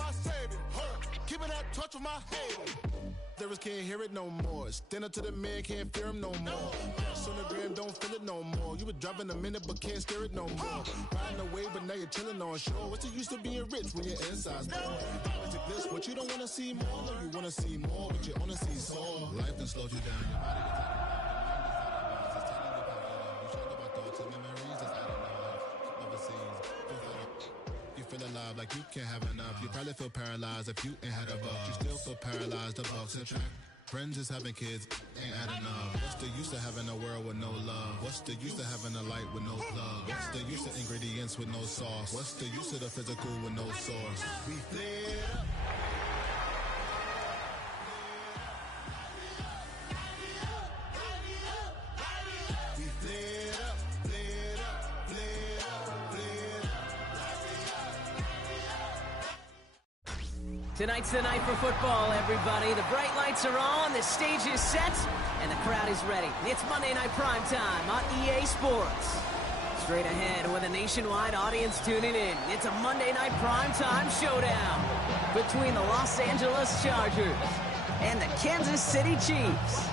my savior. Keeping that touch with my haters. Others can't hear it no more. Stand up to the man, can't fear him no more. Sonogram don't feel it no more. You were driving a minute but can't steer it no more. Riding away but now you're chilling on shore. What's the use of being rich when your inside's poor? It's like this, but you don't wanna see more. No, you wanna see more, but you wanna see sore. Life done slowed you down. Your body gets feel alive like you can't have enough. You probably feel paralyzed if you ain't had a buck. You still feel paralyzed, the bucks and track. Friends is having kids, ain't had enough. What's the use of having a world with no love? What's the use of having a light with no plug? What's the use of ingredients with no sauce? What's the use of the physical with no source? We flared up. Tonight's the night for football, everybody. The bright lights are on, the stage is set, and the crowd is ready. It's Monday Night Primetime on EA Sports. Straight ahead with a nationwide audience tuning in, it's a Monday Night Primetime showdown between the Los Angeles Chargers and the Kansas City Chiefs.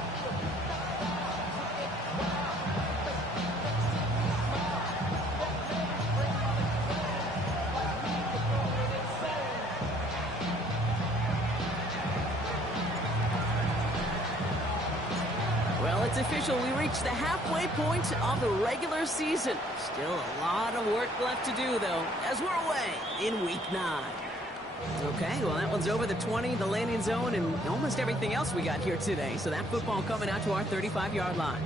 It's official. We reached the halfway point of the regular season. Still a lot of work left to do, though, as we're away in Week 9. Okay, well, that one's over the 20, the landing zone, and almost everything else we got here today. So that football coming out to our 35-yard line.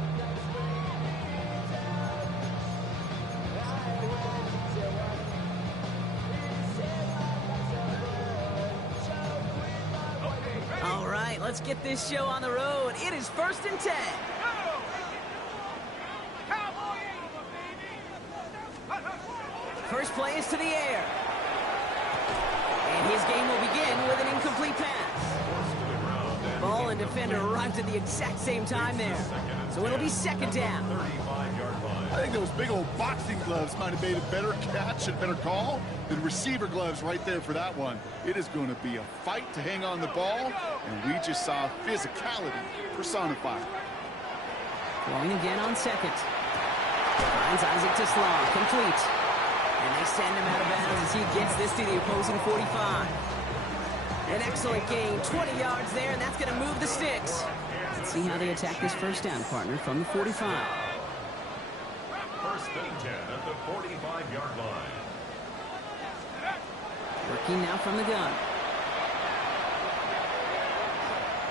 All right, let's get this show on the road. It is 1st and 10. First play is to the air. And his game will begin with an incomplete pass. Ball and defender arrived at the exact same time there. So it'll be 2nd down. I think those big old boxing gloves might have made a better catch and better call than receiver gloves right there for that one. It is going to be a fight to hang on the ball, and we just saw physicality personified. Throwing again on 2nd. Finds Isaac to Slaw, complete. And they send him out of bounds as he gets this to the opposing 45. An excellent gain, 20 yards there, and that's going to move the sticks. Let's see how they attack this first down, partner, from the 45. 1st and 10 at the 45-yard line. Working now from the gun.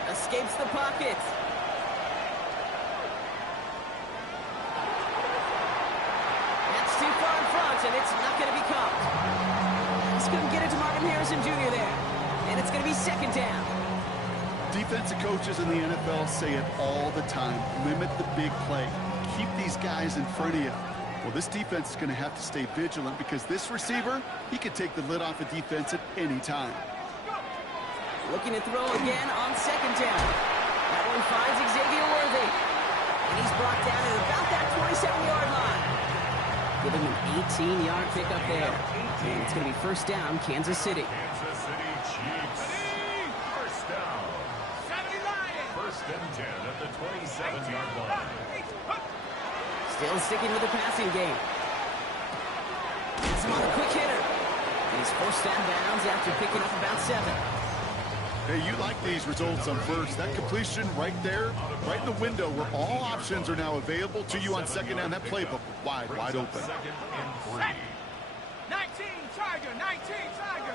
Escapes the pocket. That's too far in front, and it's not going to be caught. Just couldn't get it to Marvin Harrison Jr. there. And it's going to be 2nd down. Defensive coaches in the NFL say it all the time. Limit the big play. Keep these guys in front of you. Well, this defense is going to have to stay vigilant because this receiver, he could take the lid off a defense at any time. Looking to throw again on 2nd down. That one finds Xavier Worthy. And he's brought down at about that 27-yard line. Give him an 18-yard pickup there. And it's going to be 1st down, Kansas City. Kansas City Chiefs. 1st down. 1st and 10 at the 27-yard line. Still sticking with the passing game. Gets him on a quick hitter. And he's forced out of bounds after picking up about 7. Hey, you like these results on first. That completion right there, right in the window where all options are now available to you on 2nd down. That playbook wide open. 2nd and 3. 19, Tiger, 19, Tiger.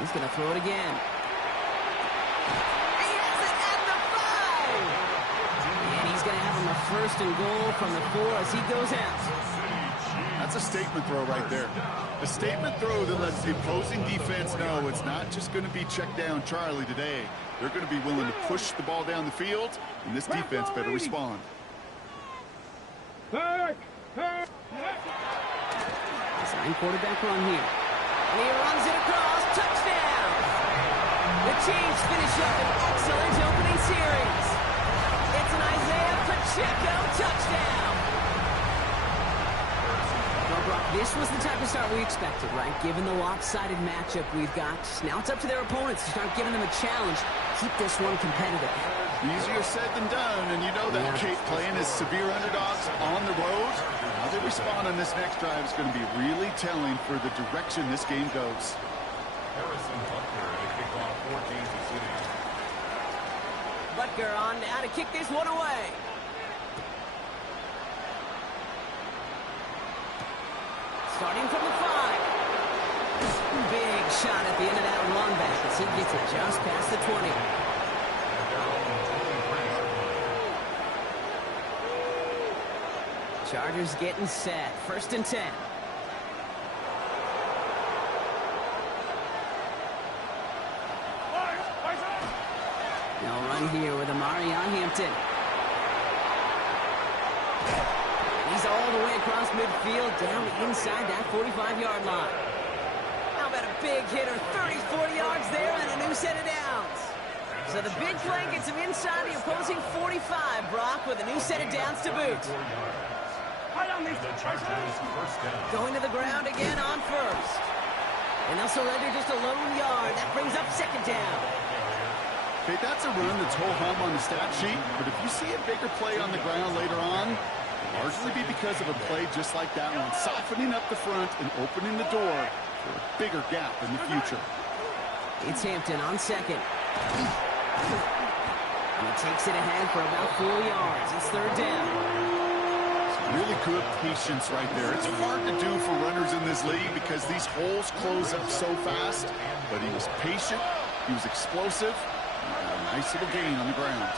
He's going to throw it again. He has it at the 5! And he's going to have him a 1st and goal from the 4 as he goes out. That's a statement throw right there. A statement throw that lets the opposing defense know it's not just going to be check down Charlie today. They're going to be willing to push the ball down the field, and this defense better respond. Design quarterback run here. And he runs it across. Touchdown! The Chiefs finish up an excellent opening series. It's an Isaiah Pacheco touchdown. Ball brought This was the type of start we expected, right? Given the lopsided matchup we've got. Now it's up to their opponents to start giving them a challenge. Keep this one competitive. Easier said than done, and you know that, Kate, playing as severe underdogs on the road. How they respond on this next drive is going to be really telling for the direction this game goes. Harrison Butker to kick off for Kansas City. Butker on now to kick this one away. Starting from the 5. Big shot at the end of that run back as he gets it just past the 20. Chargers getting set. 1st and 10. They'll run here with Amari Hampton. He's all the way across midfield, down inside that 45-yard line. How about a big hitter, 30, 40 yards there, and a new set of downs. So the big play gets him inside the opposing 45, Brock, with a new set of downs to boot. Going to the ground again on 1st. And they'll surrender just a lone yard. That brings up 2nd down. Okay, that's a run that's ho-hum on the stat sheet, but if you see a bigger play on the ground later on, largely be because of a play just like that one, softening up the front and opening the door for a bigger gap in the future. It's Hampton on 2nd. And he takes it ahead for about 4 yards. It's 3rd down. Really good patience right there. It's hard to do for runners in this league because these holes close up so fast, but he was patient, he was explosive, and got a nice little gain on the ground.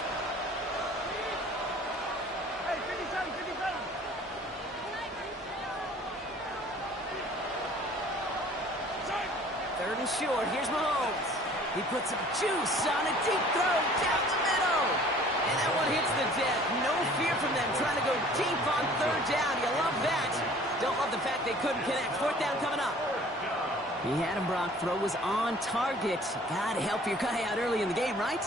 3rd and short. Here's Mahomes. He puts some juice on a deep throw down the middle. And that one hits the deck. No fear from them trying to go deep on 3rd down. You love that. Don't love the fact they couldn't connect. 4th down coming up. He had him, Brock. Throw was on target. Got to help your guy out early in the game, right?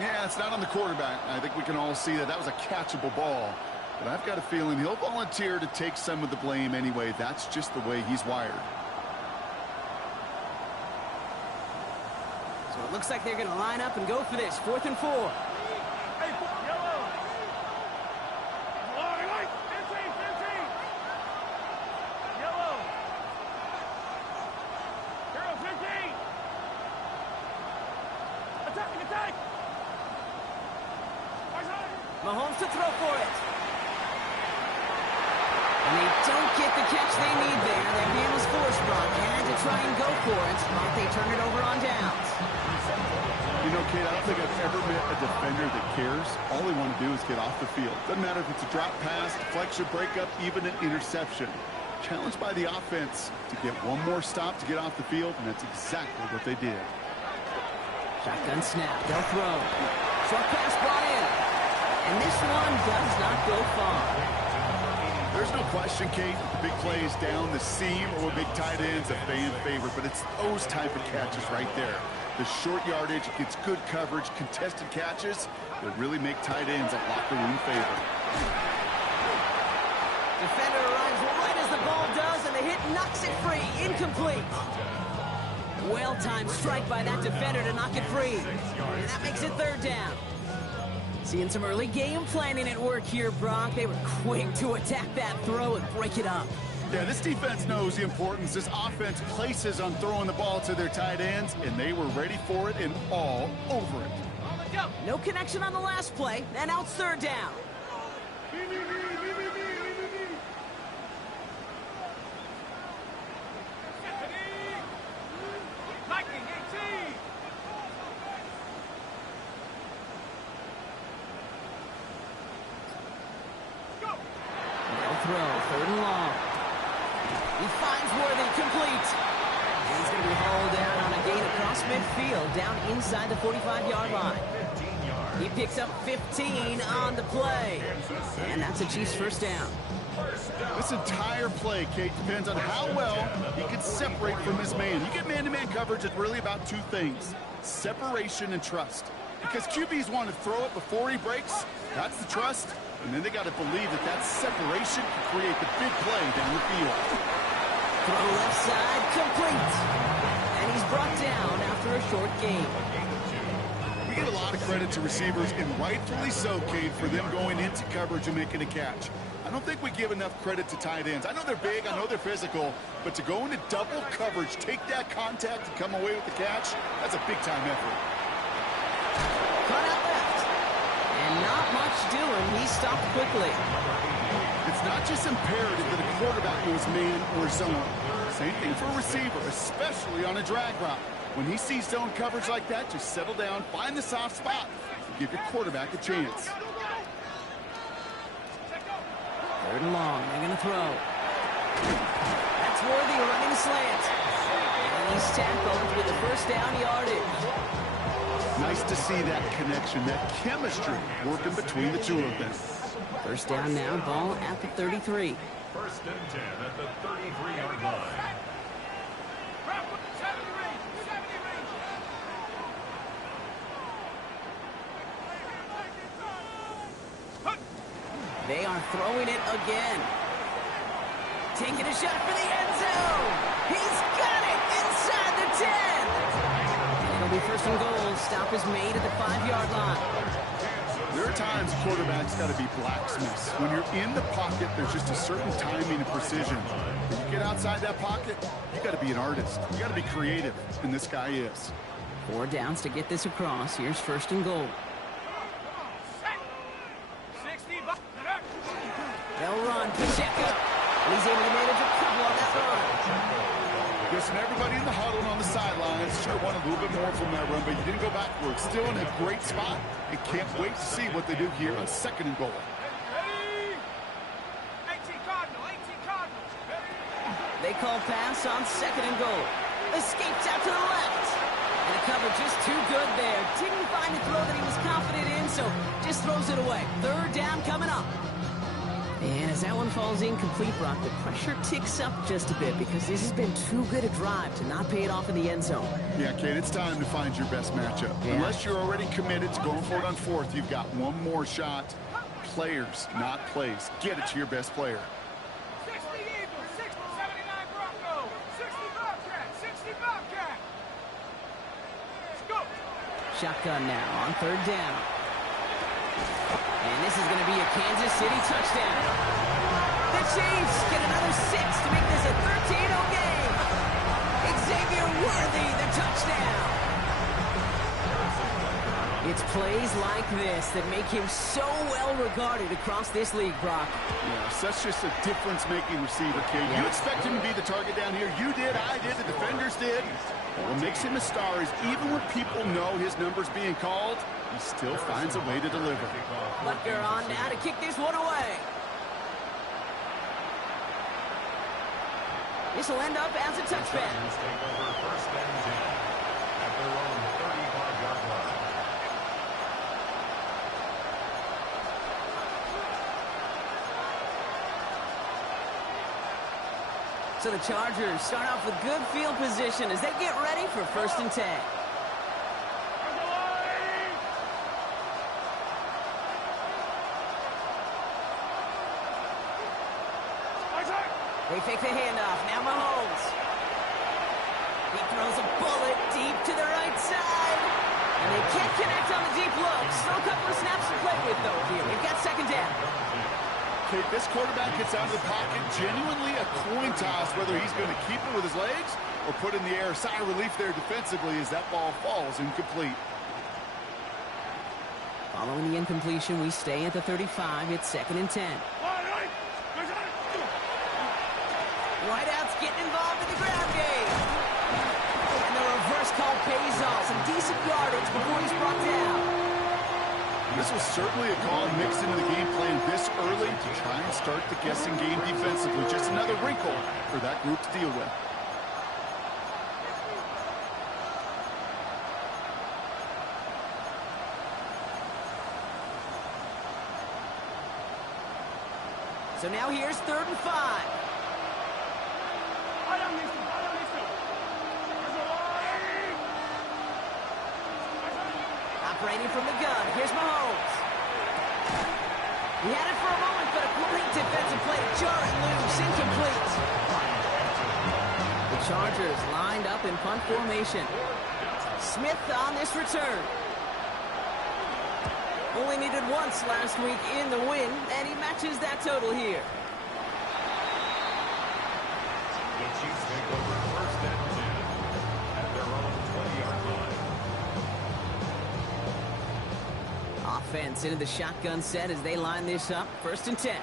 Yeah, it's not on the quarterback. I think we can all see that that was a catchable ball. But I've got a feeling he'll volunteer to take some of the blame anyway. That's just the way he's wired. So it looks like they're going to line up and go for this. 4th and 4. Mahomes to throw for it. And they don't get the catch they need there. Their hand was forced, Brock. Had to try and go for it, but they turn it over on downs. You know, Kate, I don't think I've ever met a defender that cares. All they want to do is get off the field. Doesn't matter if it's a drop pass, deflection, breakup, even an interception. Challenged by the offense to get one more stop to get off the field, and that's exactly what they did. Shotgun snap. They'll throw. Short pass brought in. And this one does not go far. There's no question, Kate, the big play is down the seam or big tight ends, a fan favorite, but it's those type of catches right there. The short yardage gets good coverage, contested catches that really make tight ends a locker room favorite. Defender arrives right as the ball does, and the hit knocks it free. Incomplete. Well-timed strike by that defender to knock it free. And that makes it 3rd down. Seeing some early game planning at work here, Brock. They were quick to attack that throw and break it up. Yeah, this defense knows the importance this offense places on throwing the ball to their tight ends, and they were ready for it and all over it. No connection on the last play, and now it's 3rd down. Throw, 3rd and long. He finds Worthy, complete. And he's going to be hauled down on a gain across midfield, down inside the 45-yard line. He picks up 15 on the play. And that's a Chiefs 1st down. This entire play, Kate, depends on how well he can separate from his man. You get man-to-man coverage, it's really about 2 things: separation and trust. Because QBs want to throw it before he breaks. That's the trust. And then they got to believe that that separation can create the big play down the field. Throw left side, complete. And he's brought down after a short game. We give a lot of credit to receivers, and rightfully so, Cade, for them going into coverage and making a catch. I don't think we give enough credit to tight ends. I know they're big, I know they're physical, but to go into double coverage, take that contact, and come away with the catch, that's a big-time effort. Cut out left. And not much doing. He stopped quickly. It's not just imperative that a quarterback knows man or zone. Same thing for a receiver, especially on a drag route. When he sees zone coverage like that, just settle down, find the soft spot, and give your quarterback a chance. Third and long. They're going to throw. That's Worthy running slant. And he's tackled with the first down yardage. Nice to see that connection, that chemistry working between the two of them. First down now, ball at the 33. First and 10 at the 33-yard line. They are throwing it again. Taking a shot for the end zone. He's got it inside the 10. And it'll be first and goal. Stop is made at the 5-yard line. There are times quarterbacks got to be blacksmiths. When you're in the pocket, there's just a certain timing and precision. When you get outside that pocket, you got to be an artist. You got to be creative, and this guy is. 4 downs to get this across. Here's first and goal. They'll run. Pacheco. He's able to manage a couple on that run. Listen, everybody in the huddle and on the sidelines sure wanted a little bit more from that run, but you didn't go backwards. Still in a great spot. And can't wait to see what they do here on second and goal. 18 Cardinals. They call pass on second and goal. Escapes out to the left. And the cover just too good there. Didn't find a throw that he was confident in, so just throws it away. Third down coming up. And as that one falls incomplete, Brock, the pressure ticks up just a bit because this has been too good a drive to not pay it off in the end zone. Yeah, Kate, it's time to find your best matchup. Yeah. Unless you're already committed to going for it on fourth, you've got one more shot. Players, not plays. Get it to your best player. 60 Eagles, 60, 79 Broncos, 60 Bobcats, 60 Bobcats. Let's go. Shotgun now on third down. And this is going to be a Kansas City touchdown. The Chiefs get another 6 to make this a 13-0 game. Xavier Worthy, the touchdown. It's plays like this that make him so well regarded across this league, Brock. Yeah, such just a difference-making receiver, Kate. Yeah. You expect him to be the target down here. You did, I did, the defenders did. What makes him a star is even when people know his number's being called, he still finds a way to deliver. Butker on now to kick this one away. This will end up as a touchback. Take over first and 10 at their own 35-yard line. So the Chargers start off with good field position as they get ready for first and 10. They fake the handoff. Now Mahomes. He throws a bullet deep to the right side. And they can't connect on the deep look. Still a couple of snaps to play with, though, here. We've got second down. Okay, this quarterback gets out of the pocket, genuinely a coin toss, whether he's going to keep it with his legs or put in the air. Sigh of relief there defensively as that ball falls incomplete. Following the incompletion, we stay at the 35. It's second and 10. Wideouts getting involved in the ground game. And the reverse call pays off. Some decent yardage before he's brought down. This was certainly a call mixed into the game plan this early to try and start the guessing game defensively. Just another wrinkle for that group to deal with. So now here's third and 5. Operating from the gun. Here's Mahomes. He had it for a moment, but a great defensive play to jar it loose. Incomplete. Chargers lined up in punt formation. Smith on this return. Only needed once last week in the win, and he matches that total here. The Chiefs take over first and 10 at their own 20-yard line. Offense into the shotgun set as they line this up. First and 10.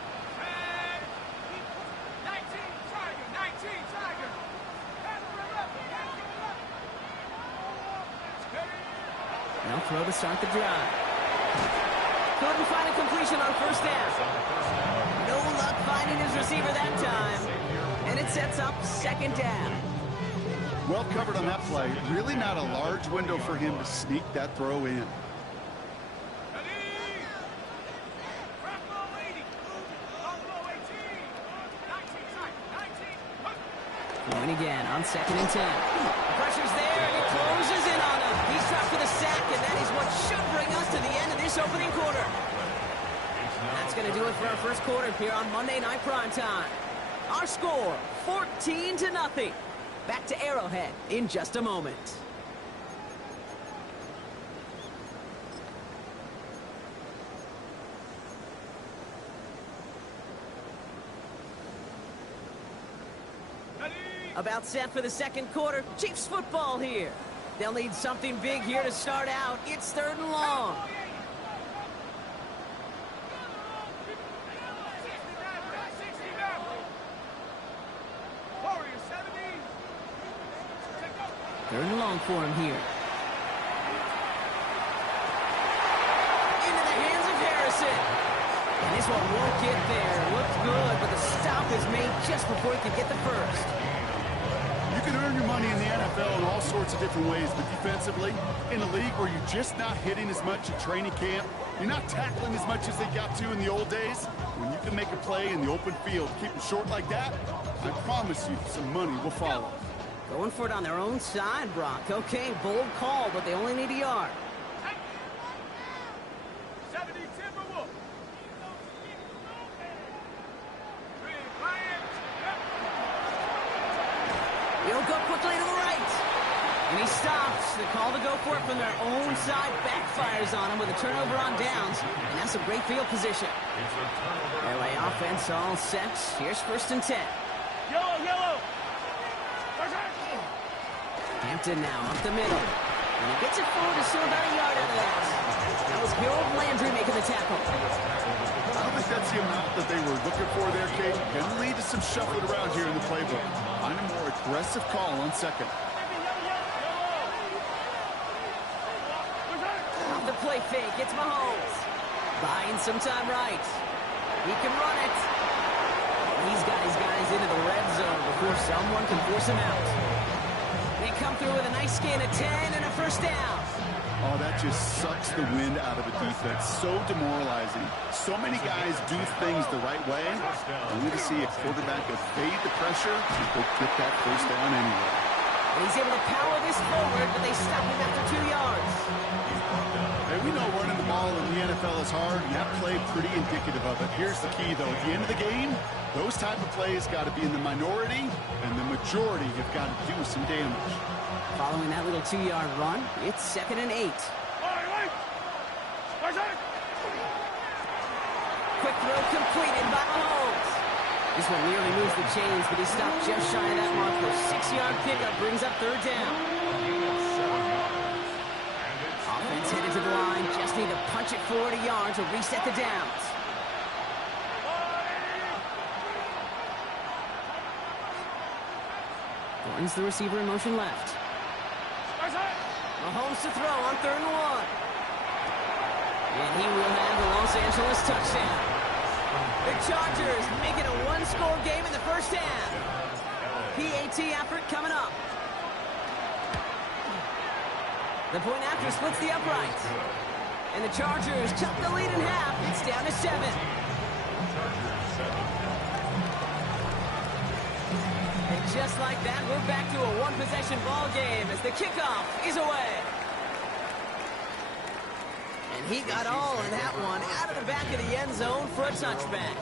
19 Tiger. No throw to start the drive. Couldn't find a completion on first down. No luck finding his receiver that time. And it sets up second down. Well covered on that play. Really not a large window for him to sneak that throw in. Going again on second and 10. Pressure's there, and it closes in on him. He's trapped for the sack, and that is what should bring us to the end of this opening quarter. That's going to do it for our first quarter here on Monday Night Primetime. Our score, 14-0. Back to Arrowhead in just a moment. About set for the second quarter. Chiefs football here. They'll need something big here to start out. It's third and long. Third and long for him here. Into the hands of Harrison. And this one won't get there. Looked good, but the stop is made just before he could get the first. You can earn your money in the NFL in all sorts of different ways, but defensively, in a league where you're just not hitting as much at training camp, you're not tackling as much as they got to in the old days, when you can make a play in the open field, keep them short like that, I promise you some money will follow. Going for it on their own side, Brock. Okay, bold call, but they only need a yard. 70 Timberwolves. He'll go quickly to the right. And he stops. The call to go for it from their own side backfires on him with a turnover on downs. And that's a great field position. LA offense all set. Here's first and 10. Yellow. Hampton now up the middle. And he gets it forward to still about a yard out of that. That was Harold Landry making the tackle. I don't think that's the amount that they were looking for there, Kate. Can lead to some shuffling around here in the playbook. Find a more aggressive call on second. Off the play fake, it's Mahomes. Buying some time right. He can run it. He's got his guys into the red zone before someone can force him out. They come through with a nice gain of 10 and a first down. Oh, that just sucks the wind out of a defense. So demoralizing. So many guys do things the right way. Only to see a quarterback evade the pressure and go get that first down anyway. And he's able to power this forward, but they stop him after 2 yards. Hey, we know running the ball in the NFL is hard, and that play pretty indicative of it. Here's the key, though. At the end of the game, those type of plays got to be in the minority, and the majority have got to do some damage. Following that little 2-yard run, it's second and 8. Quick throw completed by Mahomes. This one nearly moves the chains, but he stopped just shy of that mark. For a 6-yard pickup brings up third down. Offense headed to the line. Just need to punch it forward a yard to reset the downs. Gordon's the receiver in motion left. Mahomes to throw on third and 1. And he will have the Los Angeles touchdown. The Chargers make it a one-score game in the first half. PAT effort coming up. The point after splits the upright. And the Chargers cut the lead in half. It's down to 7. And just like that, we're back to a one-possession ball game as the kickoff is away. And he got all of that one out of the back of the end zone for a touchback.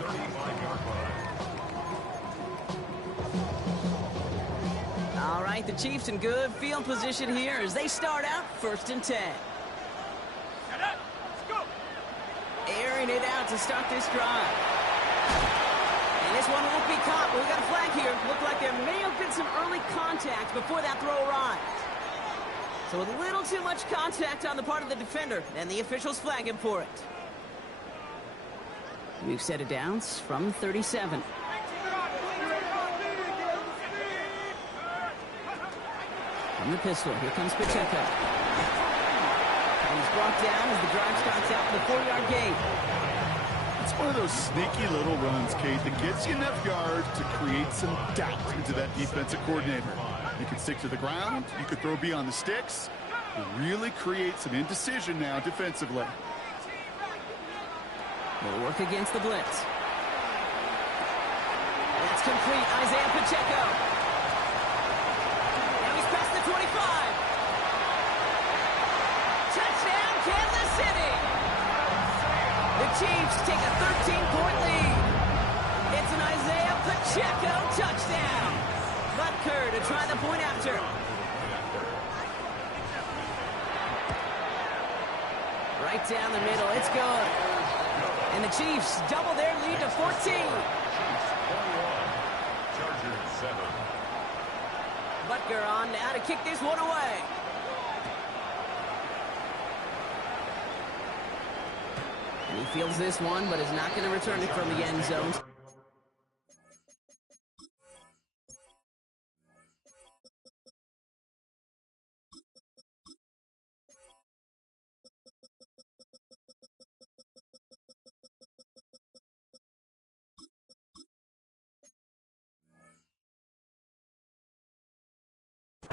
All right, the Chiefs in good field position here as they start out 1st and 10. Set up. Let's go. Airing it out to start this drive. And this one won't be caught, but we got a flag here. Looked like there may have been some early contact before that throw arrived. So a little too much contact on the part of the defender, and the officials flag him for it. We've set it down from 37. From the pistol, here comes Pacheco. And he's brought down as the drive starts out with a 4-yard gain. It's one of those sneaky little runs, Kate, that gets you enough yards to create some doubt into that defensive coordinator. You can stick to the ground, you could throw beyond the sticks, and really create some indecision now defensively. They'll work against the blitz. That's complete, Isaiah Pacheco. Now he's past the 25. Touchdown, Kansas City. The Chiefs take a 13-point lead. It's an Isaiah Pacheco touchdown. Butker to try the point after. Right down the middle, it's good. And the Chiefs double their lead to 14. Chiefs 21, Chargers 7. Butker on now to kick this one away. And he fields this one, but is not going to return it from the end zone.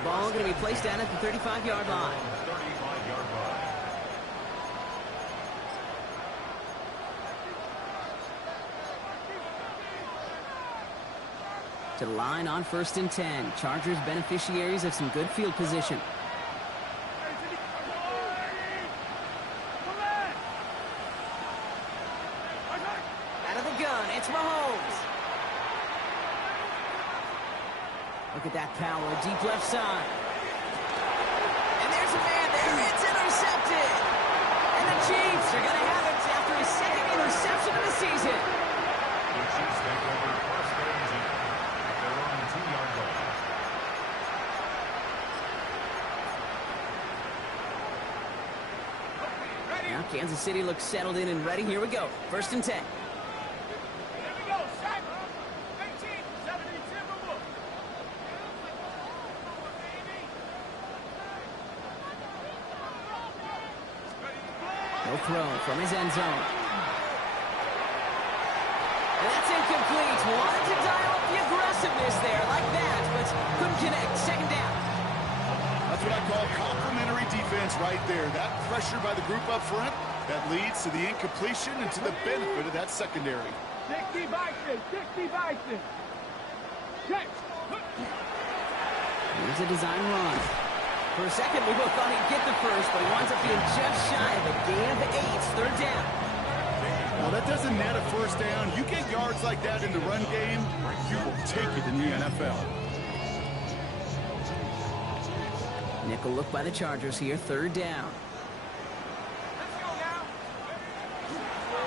Ball going to be placed down at the 35-yard line. 35-yard line. To the line on 1st and 10. Chargers beneficiaries of some good field position. Out of the gun, it's Mahomes. Look at that power, deep left side. And there's a man there, it's intercepted. And the Chiefs are going to have it after his second interception of the season. The Chiefs take over 1st and 10 at their own 2-yard line. Now Kansas City looks settled in and ready. Here we go, 1st and 10. Here we go. Sack. 18, 70, Timberwolves. No throw from his end zone. And that's incomplete. Wanted to dial up the aggressiveness there like that, but couldn't connect. 2nd down. That's what I call complimentary defense right there. That pressure by the group up front, that leads to the incompletion and to the benefit of that secondary. 60 Bison. 60 Bison. Check. Here's a design run. For a second, we both thought he'd get the first, but he winds up being just shy of a gain of 8. 3rd down. Well, that doesn't net a 1st down. You get yards like that in the run game, you will take it in the NFL. Nickel look by the Chargers here. 3rd down. Let's go now.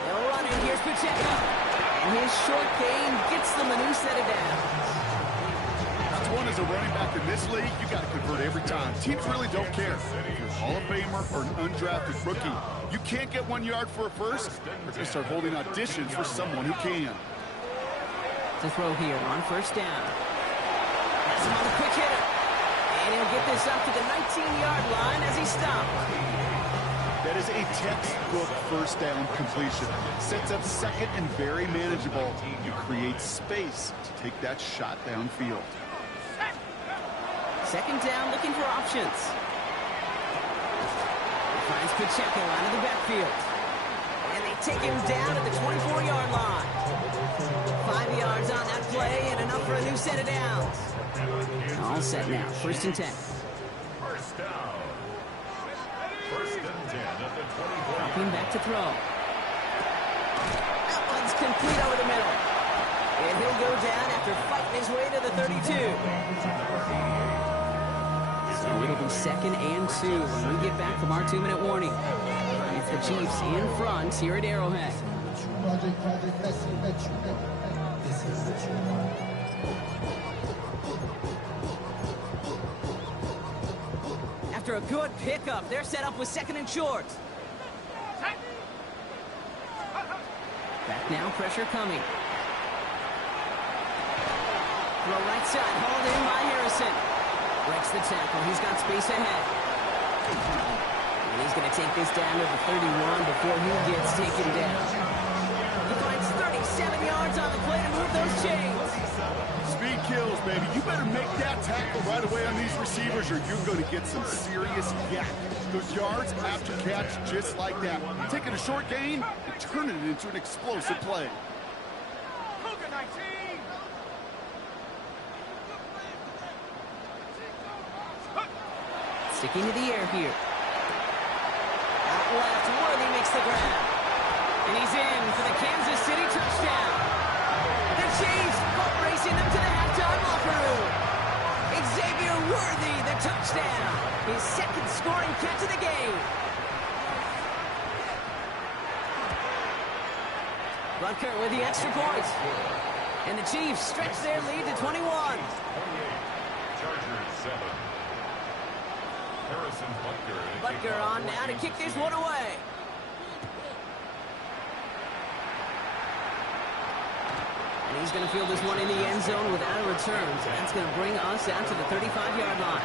They'll run it. Here's Pacheco. And his short gain gets them a new set of downs. That's one as a running back in this league, you got to convert every time. Teams really don't care if you're a Hall of Famer or an undrafted rookie. You can't get 1 yard for a first, they're going to start holding auditions for someone who can. To throw here on 1st down. Has him on the quick hitter. And he'll get this up to the 19-yard line as he stopped. That is a textbook 1st down completion. Sets up 2nd and very manageable. You create space to take that shot downfield. 2nd down, looking for options. Finds Pacheco out of the backfield. And they take him down at the 24-yard line. 5 yards on that play and enough for a new set of downs. All set now, 1st and 10. 1st down. 1st and 10 at the 24. Dropping back to throw. That one's complete over the middle. And he'll go down after fighting his way to the 32. So it'll be 2nd and 2 when we get back from our 2-minute warning. It's the Chiefs in front here at Arrowhead. After a good pickup, they're set up with 2nd and short. Back now, pressure coming. Throw right side, hauled in by Harrison. Breaks the tackle, he's got space ahead. And he's going to take this down to the 31 before he gets taken down. He finds 37 yards on the play to move those chains. Speed kills, baby. You better make that tackle right away on these receivers or you're going to get some serious yak. Those yards after catch just like that. Taking a short gain and turning it into an explosive play. Cougar 19. Sticking to the air here. Out left, Worthy makes the grab. And he's in for the Kansas City touchdown. The Chiefs boat racing them to the halftime locker room. Xavier Worthy, the touchdown. His 2nd scoring catch of the game. Butker with the extra point. And the Chiefs stretch their lead to 21. Chargers 7. Harrison Butker on now to kick this one away. And he's going to field this one in the end zone without a return. So that's going to bring us out to the 35-yard line.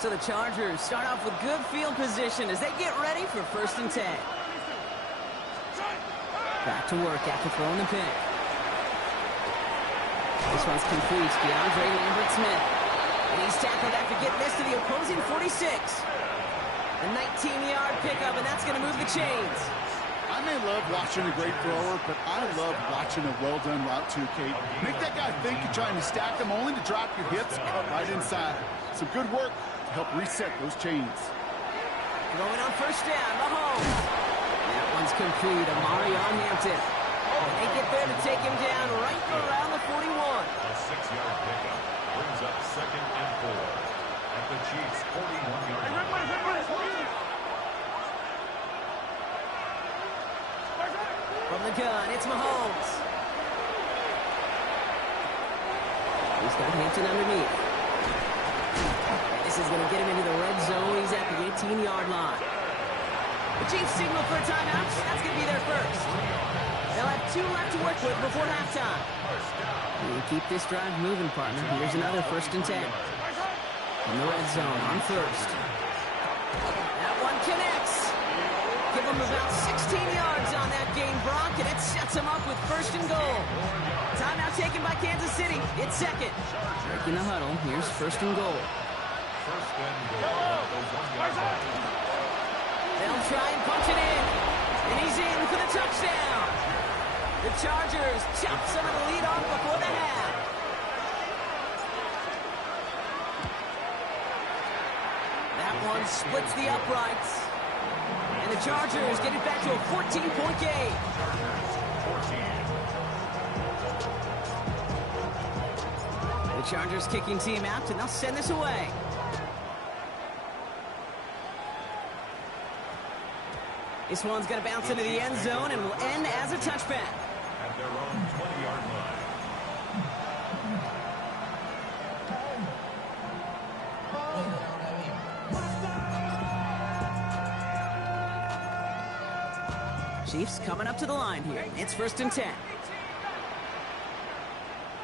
So the Chargers start off with good field position as they get ready for 1st and 10. Back to work after throwing the pick. This one's complete. DeAndre Lambert-Smith. And he's tackled after getting this to the opposing 46. A 19-yard pickup, and that's going to move the chains. I may love watching a great thrower, but I love watching a well-done route too, Kate. Make that guy think you're trying to stack them only to drop your hips right inside. Some good work to help reset those chains. Going on 1st down, Mahomes. That one's complete. Amari on Hampton. And they get there to take him down right around the 41. A 6-yard pickup brings up 2nd and 4 at the Chiefs' 41-yard line. From the gun, it's Mahomes. He's got Hampton underneath. And this is going to get him into the red zone. He's at the 18-yard line. The Chiefs signal for a timeout. That's going to be their first. They'll have 2 left to work with before halftime. You keep this drive moving, partner. Here's another 1st and 10. In the red zone on 1st. That one connects. Give them about 16 yards on that gain, Brock, and it sets them up with 1st and goal. Timeout taken by Kansas City. It's 2nd. Breaking the huddle. Here's 1st and goal. 1st and goal. They'll try and punch it in. And he's in for the touchdown. The Chargers chop some of the lead off before the half. That one splits the uprights. And the Chargers get it back to a 14-point game. 14. The Chargers kicking team out, and they'll send this away. This one's going to bounce into the end zone and will end as a touchback. At their own 20-yard line. Chiefs coming up to the line here. It's 1st and 10.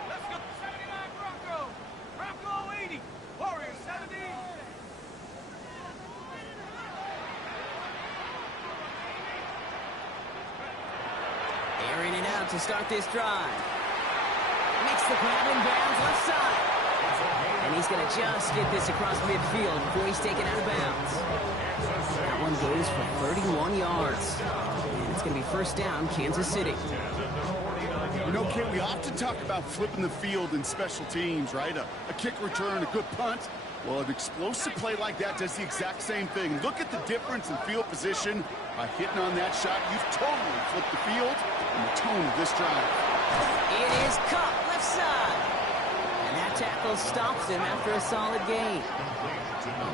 Let's go. 79 Bronco. Bronco 80. Warriors 70. Airing it out to start this drive. Makes the grab in bounds left side. And he's going to just get this across midfield before he's taken out of bounds. That one goes for 31 yards. And it's going to be 1st down, Kansas City. You know, Kate, we often talk about flipping the field in special teams, right? A kick return, a good punt. Well, an explosive play like that does the exact same thing. Look at the difference in field position. By hitting on that shot, you've totally flipped the field and the tone of this drive. It is caught left side. And that tackle stops him after a solid gain.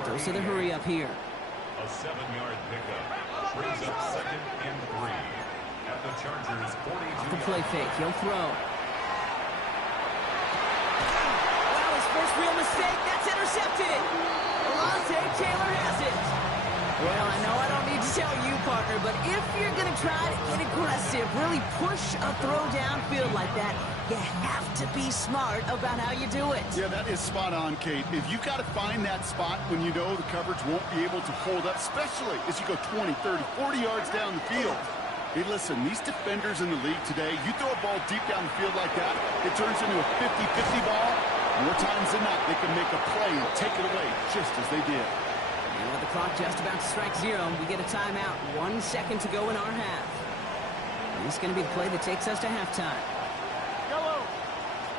Dose of the hurry up here. A 7-yard pickup brings up 2nd and 3 at the Chargers' 42. The play fake, he'll throw. Wow, his first real mistake, that's intercepted. Alontae Taylor has it. Well, I know I don't need to tell you, partner, but if you're going to try to get aggressive, really push a throw downfield like that, you have to be smart about how you do it. Yeah, that is spot on, Kate. If you've got to find that spot when you know the coverage won't be able to hold up, especially as you go 20, 30, 40 yards down the field. Hey, listen, these defenders in the league today, you throw a ball deep down the field like that, it turns into a 50-50 ball. More times than not, they can make a play and take it away just as they did. And with the clock just about to strike 0, we get a timeout. 1 second to go in our half. And this is going to be the play that takes us to halftime.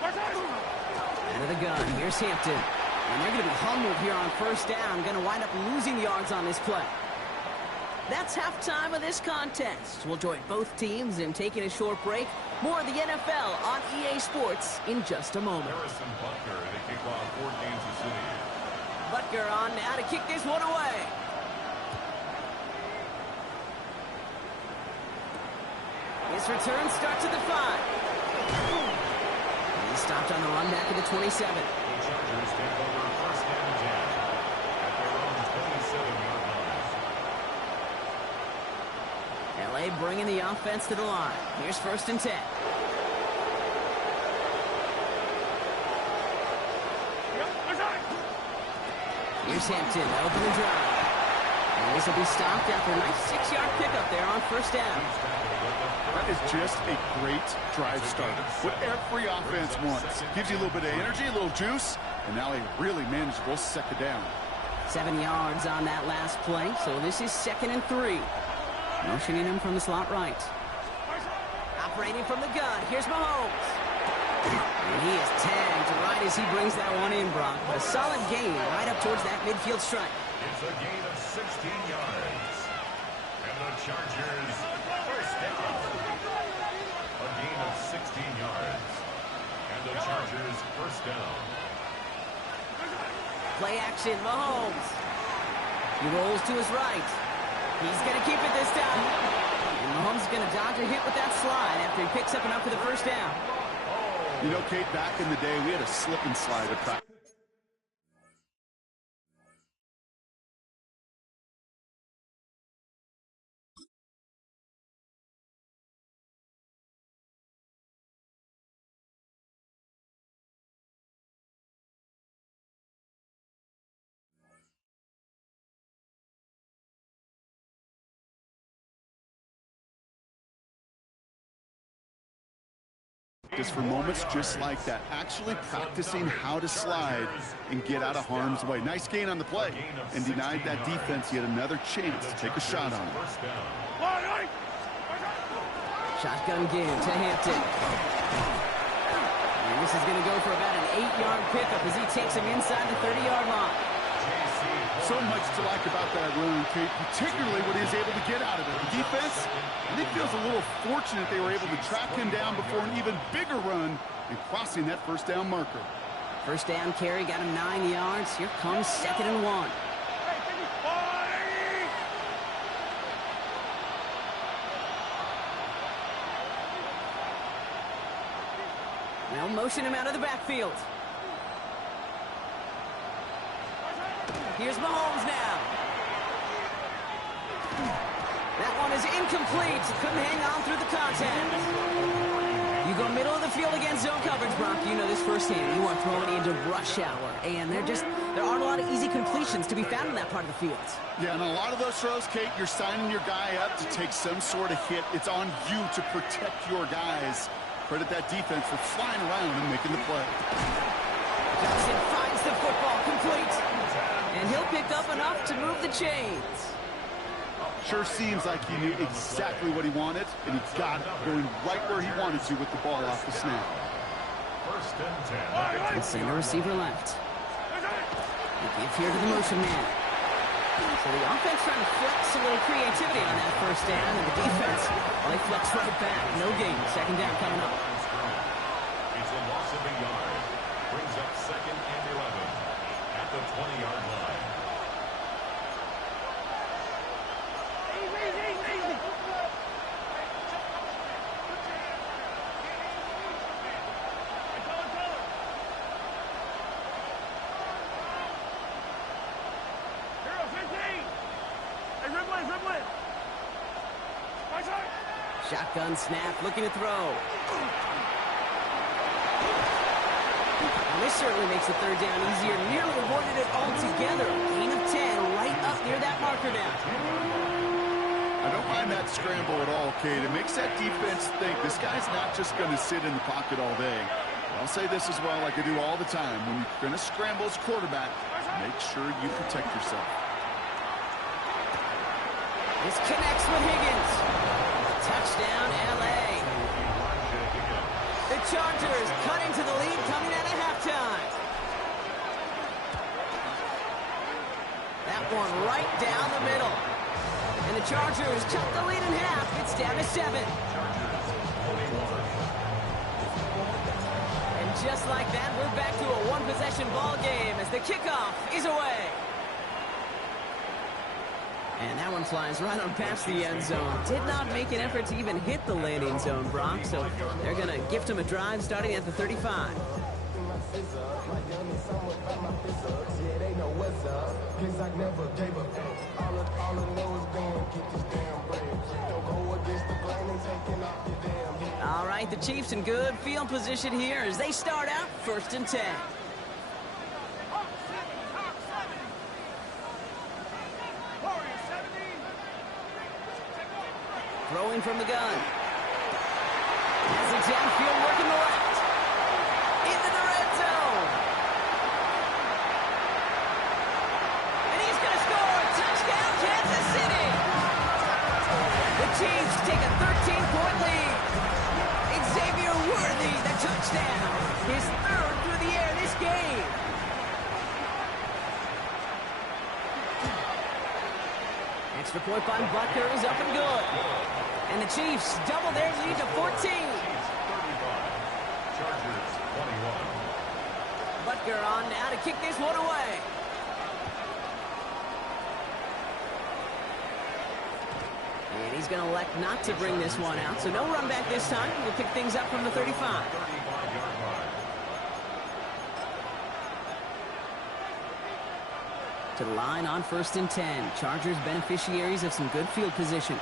Out of the gun, here's Hampton. And they're going to be humbled here on first down. Going to wind up losing yards on this play. That's halftime of this contest. We'll join both teams in taking a short break. More of the NFL on EA Sports in just a moment. Harrison Butker to kick off for Kansas City. Butker on now to kick this one away. His return starts at the 5. He's stopped on the run back at the 27. The Chargers take over 1st and 10 at their own 27-yard line. LA bringing the offense to the line. Here's 1st and 10. Here's Hampton, open and drive. And this will be stopped after a nice 6-yard pickup there on 1st down. That is just a great drive starter. What every offense wants. Gives you a little bit of energy, a little juice, and now a really manageable 2nd down. 7 yards on that last play, so this is 2nd and 3. Motioning him from the slot right. Operating from the gun, here's Mahomes. And he is tagged right as he brings that one in, Brock. But a solid gain right up towards that midfield strike. It's a gain of 16 yards. And the Chargers 1st down. A gain of 16 yards. And the Chargers 1st down. Play action, Mahomes. He rolls to his right. He's going to keep it this time. And Mahomes is going to dodge a hit with that slide after he picks up enough for the 1st down. You know, Kate, back in the day, we had a slip and slide at practice. For moments just like that, actually practicing how to slide and get out of harm's way. Nice gain on the play and denied that defense yet another chance to take a shot on it. Shotgun game to Hampton. And this is going to go for about an 8-yard pickup as he takes him inside the 30-yard line. So much to like about that run, Kate, particularly what he's able to get out of it. The defense, I think, feels a little fortunate they were able to track him down before an even bigger run and crossing that 1st down marker. 1st down carry got him 9 yards. Here comes 2nd and 1. They'll motion him out of the backfield. Here's Mahomes now. That one is incomplete. Couldn't hang on through the contact. You go middle of the field against zone coverage, Brock. You know this firsthand. You are throwing into rush hour. And there aren't a lot of easy completions to be found in that part of the field. Yeah, and a lot of those throws, Kate, you're signing your guy up to take some sort of hit. It's on you to protect your guys. Credit that defense for flying around and making the play. Johnson finds the football complete. And he'll pick up enough to move the chains. Sure seems like he knew exactly what he wanted, and he got it, going right where he wanted to with the ball off the snap. 1st and 10. And center receiver left. Give here to the motion man. So the offense trying to flex a little creativity on that first down, and the defense, well, they flex right back. No gain. Second down coming up. It's a loss of a yard. Brings up 2nd and 11 at the 20-yard line. Easy. Shotgun snap, looking to throw. And this certainly makes the third down easier. Nearly avoided it altogether. Gain of 10 right up near that marker now. I don't mind that scramble at all, Kate. It makes that defense think this guy's not just going to sit in the pocket all day. I'll say this as well, like I do all the time. When you're going to scramble as quarterback, make sure you protect yourself. This connects with Higgins. Touchdown, L.A. The Chargers cut into the lead coming out of halftime. That one right down the middle. And the Chargers cut the lead in half. It's down to 7. And just like that, we're back to a one-possession ball game as the kickoff is away. And that one flies right on past the end zone. Did not make an effort to even hit the landing zone, Brock. So they're going to gift him a drive starting at the 35. All right, the Chiefs in good field position here as they start out 1st and 10. Throwing from the gun. Has it downfield, working the left. Into the red zone. And he's going to score. Touchdown, Kansas City. The Chiefs take a 13-point lead. Xavier Worthy, the touchdown. His 3rd through the air this game. Extra point by Butker is up and good. And the Chiefs double their lead to 14. Chargers 21. Butker on now to kick this one away. And he's going to elect not to bring this one out. So no run back this time. We'll pick things up from the 35. 35-yard line. To the line on 1st and 10. Chargers beneficiaries of some good field position.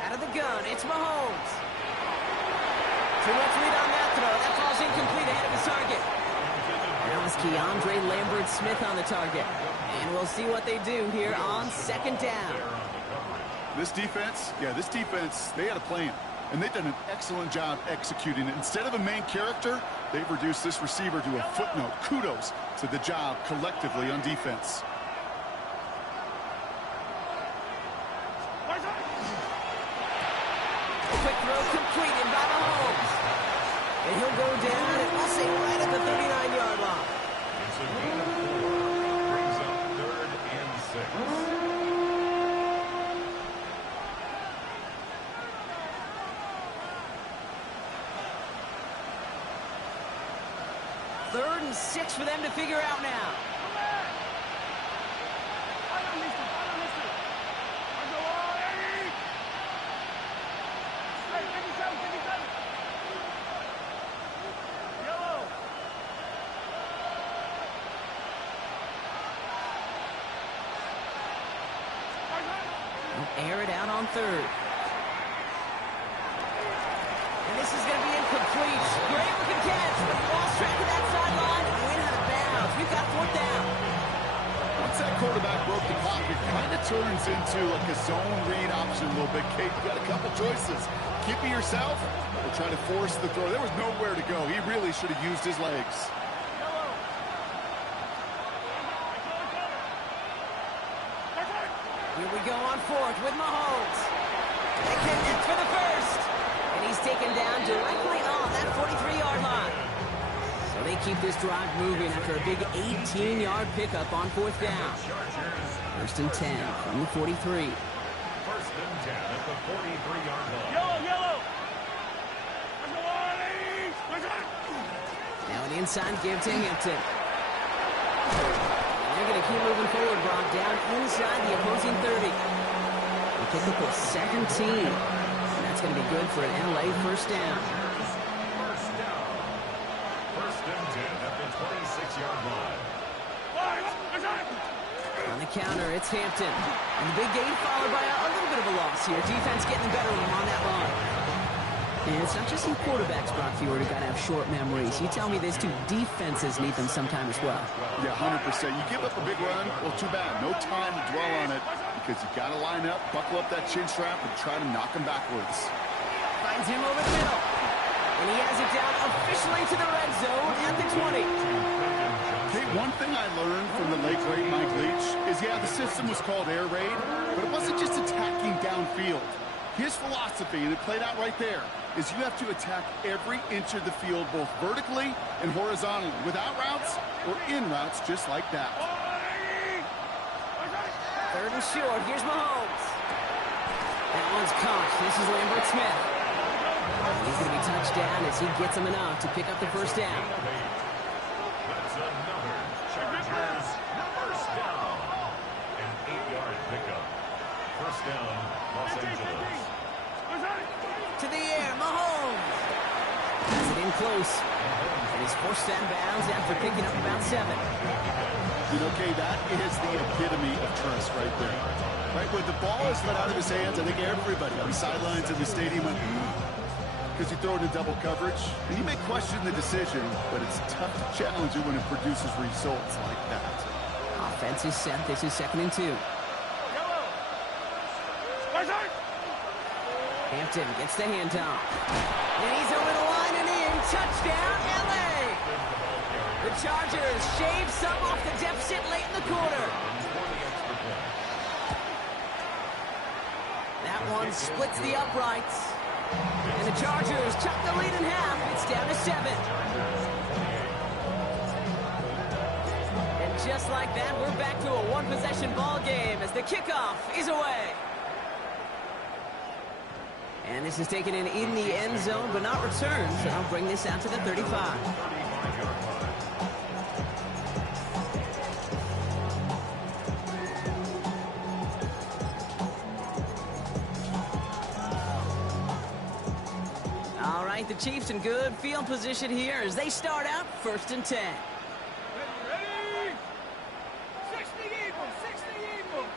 Out of the gun, it's Mahomes. Too much lead on that throw. That falls incomplete ahead of his target. That was Keandre Lambert-Smith on the target. And we'll see what they do here on 2nd down. This defense, they had a plan. And they've done an excellent job executing it. Instead of a main character, they've reduced this receiver to a footnote. Kudos to the job collectively on defense. Quick throw completed by Mahomes. And he'll go down, and we'll say right at the 39-yard line. It's a gain of 4. Brings up 3rd and 6. Third and 6 for them to figure out now. Air it out on 3rd. And this is going to be incomplete. Great looking catch, but he lost track of that sideline and went out of bounds. We've got 4th down. Once that quarterback broke the pocket, it kind of turns into like a zone read option a little bit. Kate, you got a couple choices. Keep it yourself or try to force the throw. There was nowhere to go. He really should have used his legs. Here we go on fourth with Mahomes. They connect for the first. And he's taken down directly on that 43-yard line. So they keep this drive moving after a big 18-yard pickup on fourth down. First and 10 from the 43. First and 10 at the 43-yard line. Yellow. Now an inside give to Hampton. And they're going to keep moving forward, Brock, down inside the opposing 30. They pick up a 17. And that's going to be good for an LA first down. First down. First and 10 at the 26-yard line. On the counter, it's Hampton. And the big gain followed by a little bit of a loss here. Defense getting the better of him on that run. And it's not just you quarterbacks, Brock Ford, who got to have short memories. You tell me these two defenses need them sometime as well. Yeah, 100%. You give up a big run, well, too bad. No time to dwell on it because you got to line up, buckle up that chin strap, and try to knock him backwards. Finds him over the middle. And he has it down officially to the red zone at the 20. Okay, one thing I learned from the late great Mike Leach is, yeah, the system was called air raid, but it wasn't just attacking downfield. His philosophy, and it played out right there, is you have to attack every inch of the field, both vertically and horizontally, without routes or in routes, just like that. Third and short. Here's Mahomes. That one's caught. This is Lambert Smith. He's going to be touched down as he gets him enough to pick up the first down. That's another Chargers first down. An 8-yard pickup. First down, Los Angeles. To the air, Mahomes. Has it in close. And he's forced out of bounds after picking up about 7. You know, Kay, that is the epitome of trust right there. Right, when the ball is let out of his hands, I think everybody on the sidelines in the stadium went, because you throw it in double coverage. And you may question the decision, but it's tough to challenge it when it produces results like that. Offense is set. This is 2nd and 2. Hampton gets the handoff. And he's over the line and in. Touchdown, LA! The Chargers shave some off the deficit late in the quarter. That one splits the uprights. And the Chargers chop the lead in half. It's down to 7. And just like that, we're back to a one-possession ball game as the kickoff is away. And this is taken in the end zone, but not returned, so I'll bring this out to the 35. All right, the Chiefs in good field position here as they start out 1st and 10. Ready? 60 Eagles.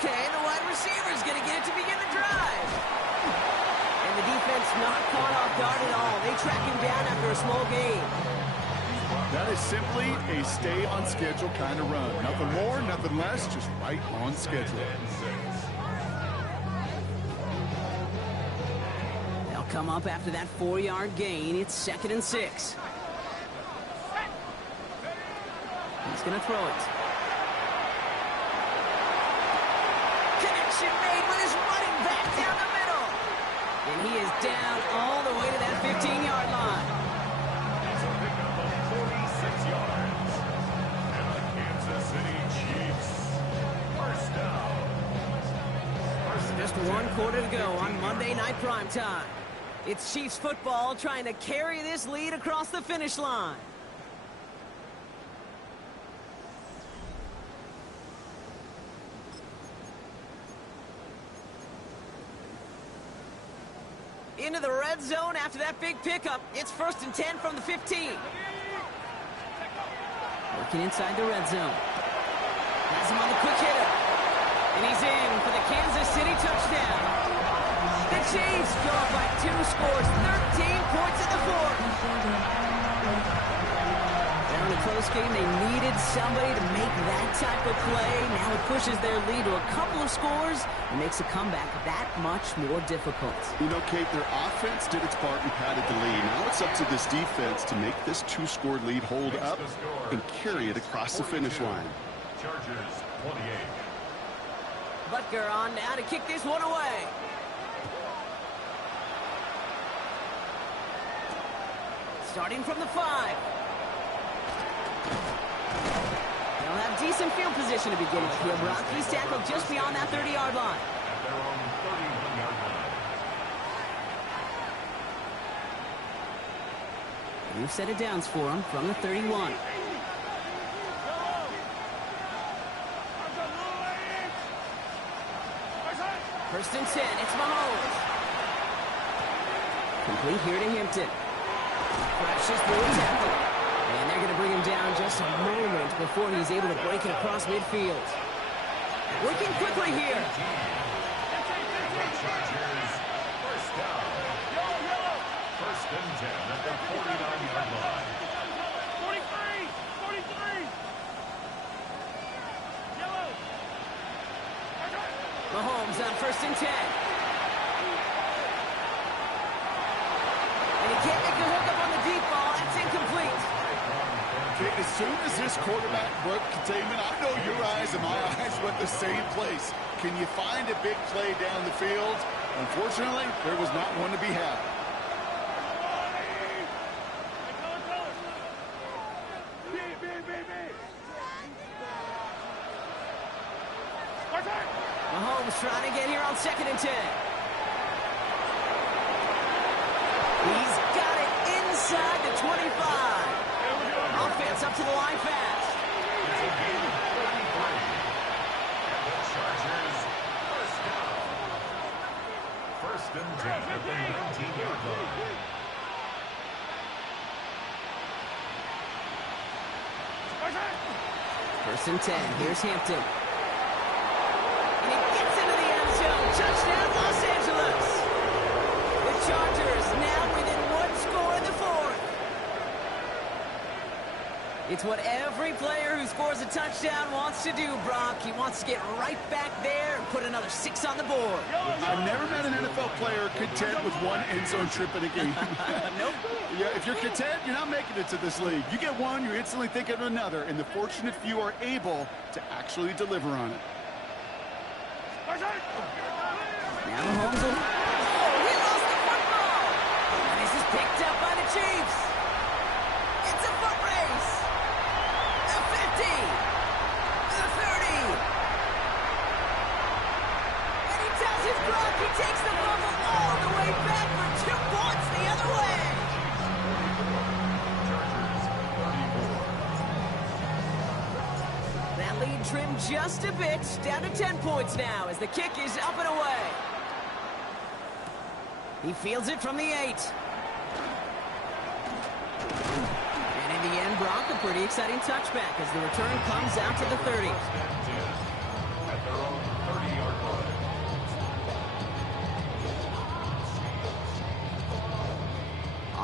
Okay, the wide receiver's going to get it to begin the drive. And the defense not caught off guard at all. They track him down after a small gain. That is simply a stay on schedule kind of run. Nothing more, nothing less, just right on schedule. They'll come up after that 4-yard gain. It's 2nd and 6. He's going to throw it. Connection made with his running back down the middle. And he is down all the way to that 15-yard line. It's a pickup of 46 yards. And the Kansas City Chiefs first down. Just 1 quarter to go on Monday Night Primetime. It's Chiefs football trying to carry this lead across the finish line. Into the red zone after that big pickup. It's 1st and 10 from the 15. Working inside the red zone. Has him on the quick hitter. And he's in for the Kansas City touchdown. The Chiefs go up by 2 scores, 13 points in the 4th. They're in the close game. They needed somebody to make that type of play. Now it pushes their lead to a couple of scores and makes a comeback that much more difficult. You know, Kate, their offense did its part and padded the lead. Now it's up to this defense to make this two-score lead hold up and carry it across the finish line. Chargers 28. Butker on now to kick this one away. Starting from the 5. They'll have decent field position to begin with here, Brock. He's tackled just beyond that 30-yard line. At their own 31-yard line. New set of downs for him from the 31. First and 10, it's Mahomes. Complete here to Hampton. Crashes through a tackle. And they're going to bring him down just a moment before he's able to break it across midfield. Working quickly here. Chargers first down. First and 10 at the 49-yard line. 43! Yellow! Mahomes on first and 10. And he can't make a hook up on the deep ball. That's incomplete. As soon as this quarterback broke containment, I know your eyes and my eyes went the same place. Can you find a big play down the field? Unfortunately, there was not one to be had. Mahomes trying to get here on second and 10. He's got it inside the 25. Offense up to the line fast. It's a gain of 33. And the Chargers first down. First and 10 at the 19-yard line. First and 10. Here's Hampton. And he gets into the end zone. Touchdown, Los Angeles. The Chargers now within one score in the fourth. It's what every player who scores a touchdown wants to do, Brock. He wants to get right back there and put another 6 on the board. I've never met an NFL player content with one end zone trip in a game. Nope. Yeah, if you're content, you're not making it to this league. You get one, you're instantly thinking of another, and the fortunate few are able to actually deliver on it. Now Mahomes will... Oh, he lost the football! And this is picked up by the Chiefs. It's a foot race. The 50. The 30. And he tells his Brock he takes the fumble all the way back for 2 points the other way. That lead trimmed just a bit, down to 10 points now as the kick is up and away. He fields it from the 8. And in the end, Brock, a pretty exciting touchback as the return comes out to the 30. At their own 30-yard line.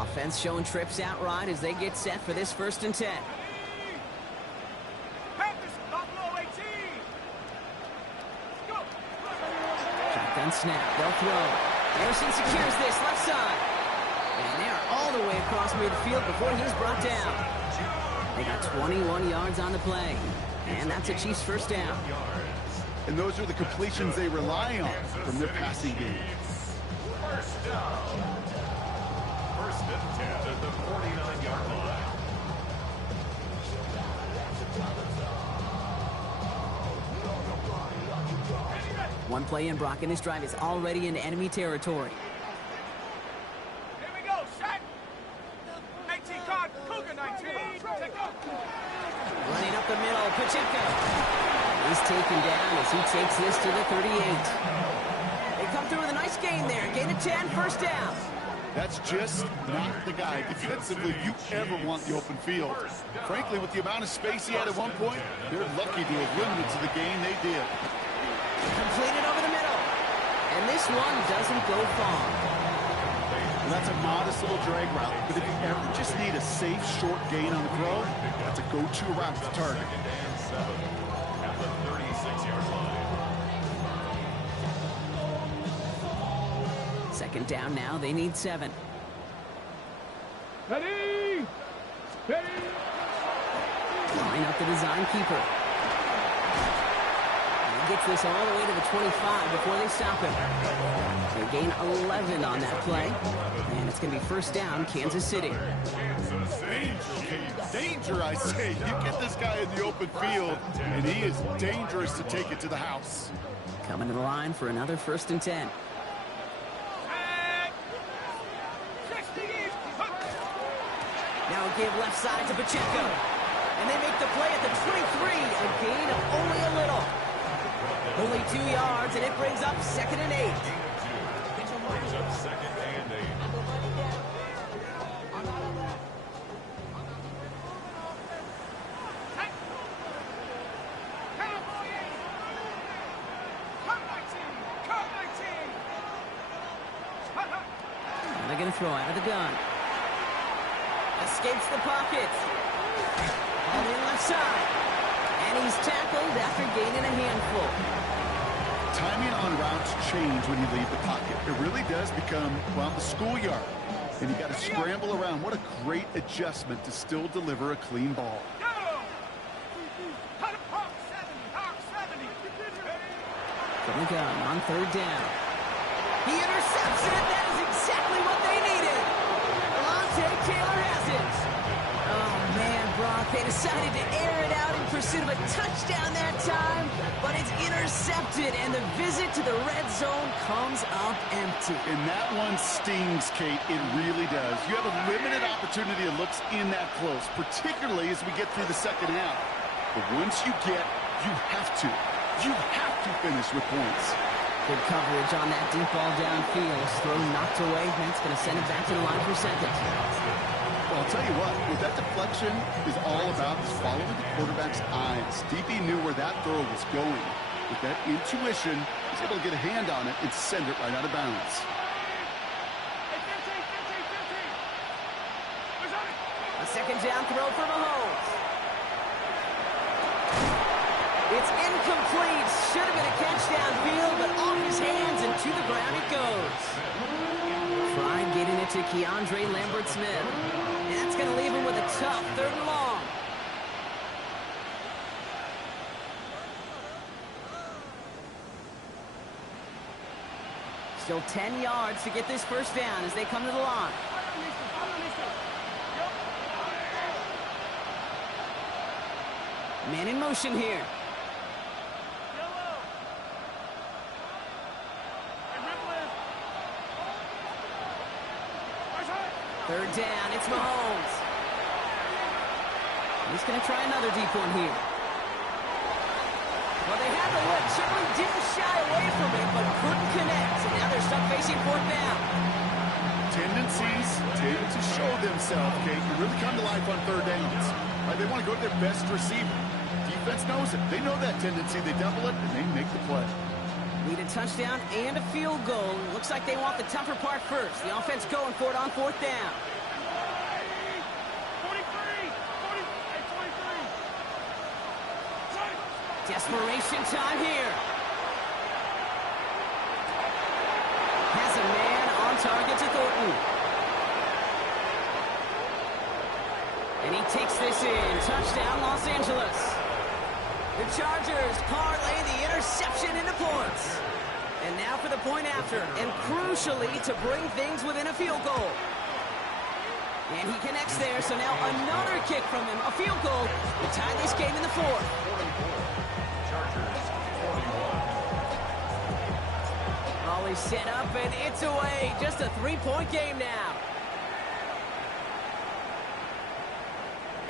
Offense showing trips out right as they get set for this first and 10. Shotgun snap, they'll throw. Harrison secures this left side. And they're all the way across midfield before he's brought down. They got 21 yards on the play. And that's a Chiefs first down. And those are the completions they rely on from their passing game. First down. First and 10 at the 49-yard line. One play in, Brock, and this drive is already in enemy territory. Here we go, set. 18 card, Cougar 19. Take off. Running up the middle, Pacheco. He's taken down as he takes this to the 38. They come through with a nice gain there. Gain of 10, first down. That's just not the guy defensively you ever want the open field. Frankly, with the amount of space he had at one point, they're lucky to have limited to the gain they did. Completed over the middle. And this one doesn't go far. Well, that's a modest little drag route, but if you ever just need a safe, short gain on the throw, that's a go-to route to target. Second and 7 at the 36-yard line. Second down now. They need 7. Ready! Ready! Line up the design keeper. He gets this all the way to the 25 before they stop him. They gain 11 on that play. And it's going to be first down, Kansas City. Danger, I say. You get this guy in the open field, and he is dangerous to take it to the house. Coming to the line for another first and 10. Now a give left side to Pacheco. And they make the play at the 23. A gain of only a little. Only 2 yards, and it brings up second and 8. Brings up second and 8. They're going to throw out of the gun. Escapes the pocket. On the left side. And he's tackled after gaining a handful. Timing on routes change when you leave the pocket. It really does become, well, the schoolyard. And you got to scramble around. What a great adjustment to still deliver a clean ball. From the gun on third down. He intercepts it. That is exactly what they needed. Taylor has it. Oh, man, Brock. They decided to air it out in pursuit of a touchdown that time, but it's intercepted, and the visit to the red zone comes up empty. And that one stings, Kate. It really does. You have a limited opportunity of looks in that close, particularly as we get through the second half. But once you get, you have to finish with points. Good coverage on that deep ball downfield. Throw knocked away. That's going to send it back to the line for second. Well, I'll tell you what, that deflection is all about is following the quarterback's eyes. DB knew where that throw was going. With that intuition, he's able to get a hand on it and send it right out of bounds. A second down throw for Mahomes. It's incomplete. Should have been a catch downfield, but off his hands and to the ground it goes. Try getting it to Keandre Lambert-Smith. And that's going to leave him with a tough third and long. Still 10 yards to get this first down as they come to the line. Man in motion here. Third down, it's Mahomes. He's going to try another deep one here. Well, they had the look, certainly didn't shy away from it, but couldn't connect. And now they're stuck facing fourth down. Tendencies tend to show themselves, Kate. You really come to life on third downs. Right? They want to go to their best receiver. Defense knows it. They know that tendency. They double it, and they make the play. Need a touchdown and a field goal. Looks like they want the tougher part first. The offense going for it on fourth down. Desperation time here. Has a man on target to Thornton. And he takes this in. Touchdown, Los Angeles. The Chargers parlay the interception into points. And now for the point after, and crucially to bring things within a field goal. And he connects there, so now another kick from him, a field goal, to tie this game in the fourth. Chargers 41. Always set up, and it's away. Just a 3-point game now.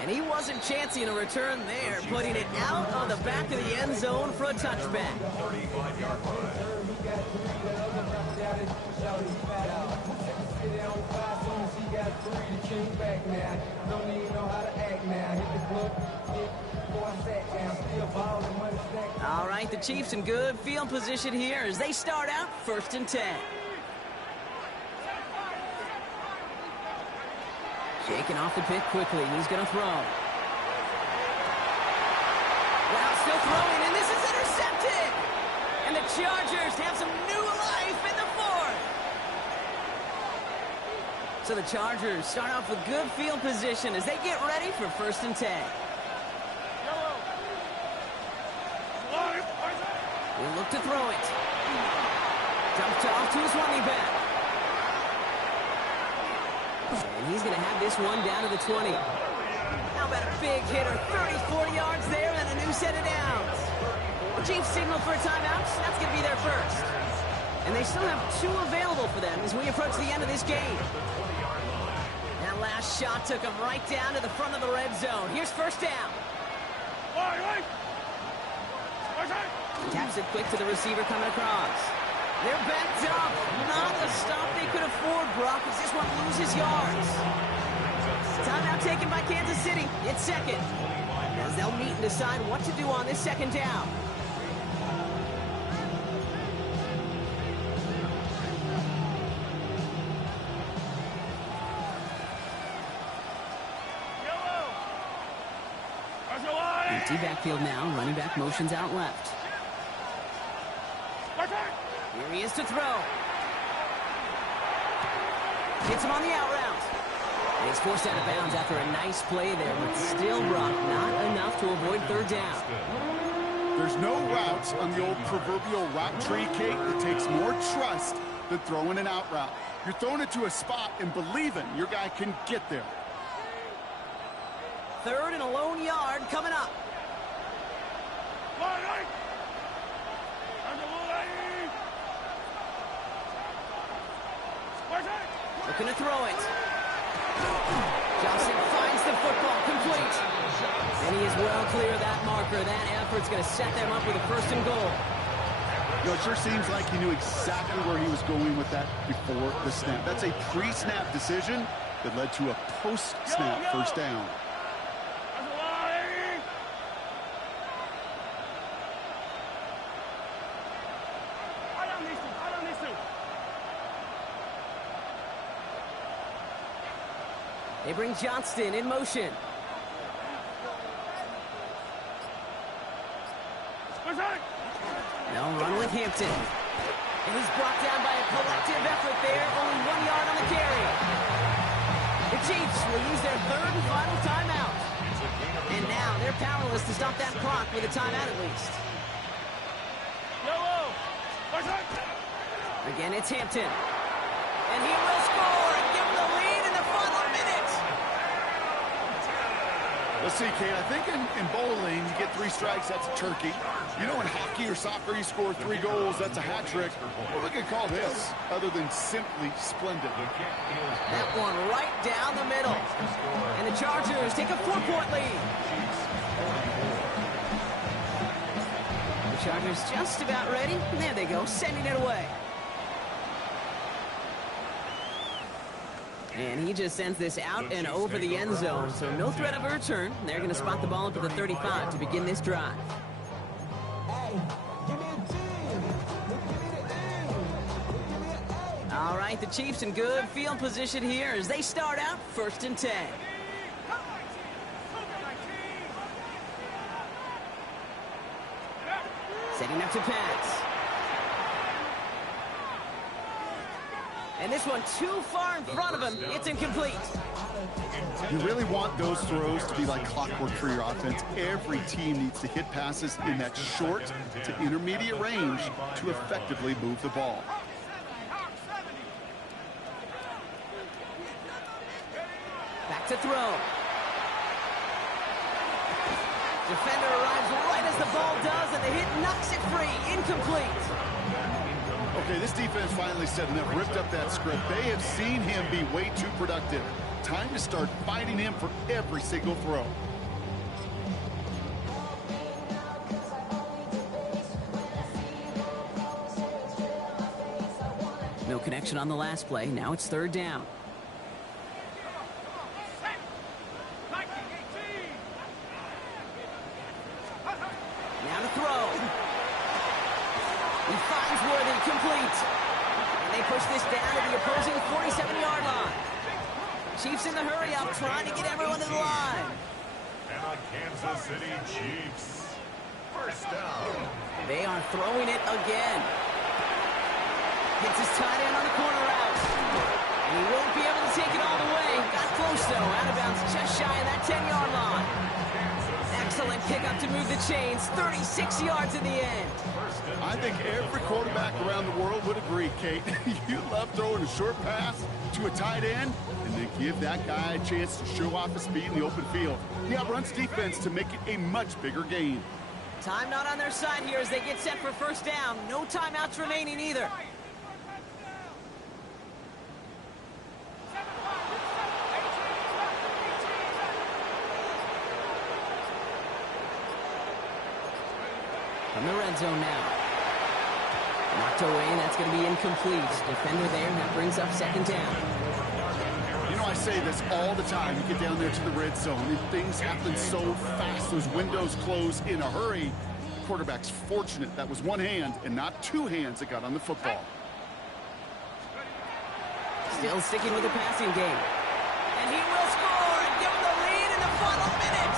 And he wasn't chancing a return there, putting it out on the back of the end zone for a touchback. 35-yard line. All right, the Chiefs in good field position here as they start out 1st and 10. Shaking off the pick quickly. He's going to throw. Well, still throwing, and this is intercepted. And the Chargers have some new life in the fourth. So the Chargers start off with good field position as they get ready for 1st and 10. He'll look to throw it. Dumped off to his running back. And he's going to have this one down to the 20. How about a big hitter? 34 yards there and a new set of downs. The Chiefs signal for a timeout. That's going to be their first. And they still have 2 available for them as we approach the end of this game. That last shot took them right down to the front of the red zone. Here's 1st down. Taps it quick to the receiver coming across. They're backed up. Not a stop they could afford, Brock, as this one loses yards. Timeout taken by Kansas City. It's 2nd. As they'll meet and decide what to do on this 2nd down. Empty backfield now. Running back motions out left. Here he is to throw. Hits him on the out route. And he's forced out of bounds after a nice play there, but still, Brock, not enough to avoid 3rd down. There's no routes on the old proverbial route tree, Kate, that takes more trust than throwing an out route. You're throwing it to a spot and believing your guy can get there. 3rd and a lone yard coming up. Looking to throw it. Johnson finds the football, complete. And he is well clear of that marker. That effort's going to set them up with a 1st and goal. You know, it sure seems like he knew exactly where he was going with that before the snap. That's a pre-snap decision that led to a post-snap 1st down. They bring Johnston in motion. No run with Hampton. And he's brought down by a collective effort there. Only 1 yard on the carry. The Chiefs will use their 3rd and final timeout. And now they're powerless to stop that clock with a timeout at least. Again, it's Hampton. And he will score and give them the lead in the final minute. Let's see, Kate, I think in bowling, you get 3 strikes, that's a turkey. You know, in hockey or soccer, you score 3 goals, that's a hat trick. What we could call this, other than simply splendid. That one right down the middle. And the Chargers take a 4-point lead. The Chargers just about ready. And there they go, sending it away. And he just sends this out and over the end zone, so no threat of a return. They're going to spot the ball up at the 35 to begin this drive. All right, the Chiefs in good field position here as they start out 1st and 10. Setting up to pass. And this one too far in front of him. It's incomplete. You really want those throws to be like clockwork for your offense. Every team needs to hit passes in that short to intermediate range to effectively move the ball. Back to throw. Defender arrives right as the ball does, and the hit knocks it free. Incomplete. Okay, this defense finally said enough, ripped up that script. They have seen him be way too productive. Time to start fighting him for every single throw. No connection on the last play. Now it's 3rd down. Now to throw. He finds Worthy, complete. And they push this down to the opposing 47-yard line. Chiefs in the hurry up, trying to get everyone to the line. And the Kansas City Chiefs. First down. They are throwing it again. Hits his tight end on the corner route. And he won't be able to take it all the way. Got close, though. Out of bounds just shy of that 10-yard line. Excellent pickup to move the chains. 36 yards in the end. I think every quarterback around the world would agree, Kate. You love throwing a short pass to a tight end and then give that guy a chance to show off his speed in the open field. Yeah, runs defense to make it a much bigger gain. Time not on their side here as they get set for first down. No timeouts remaining either. From the red zone now. Knocked away, and that's going to be incomplete. Defender there, and that brings up second down. You know, I say this all the time. You get down there to the red zone, and things happen so fast. Those windows close in a hurry. The quarterback's fortunate that was one hand and not two hands that got on the football. Still sticking with the passing game. And he will score and give them the lead in the final minute.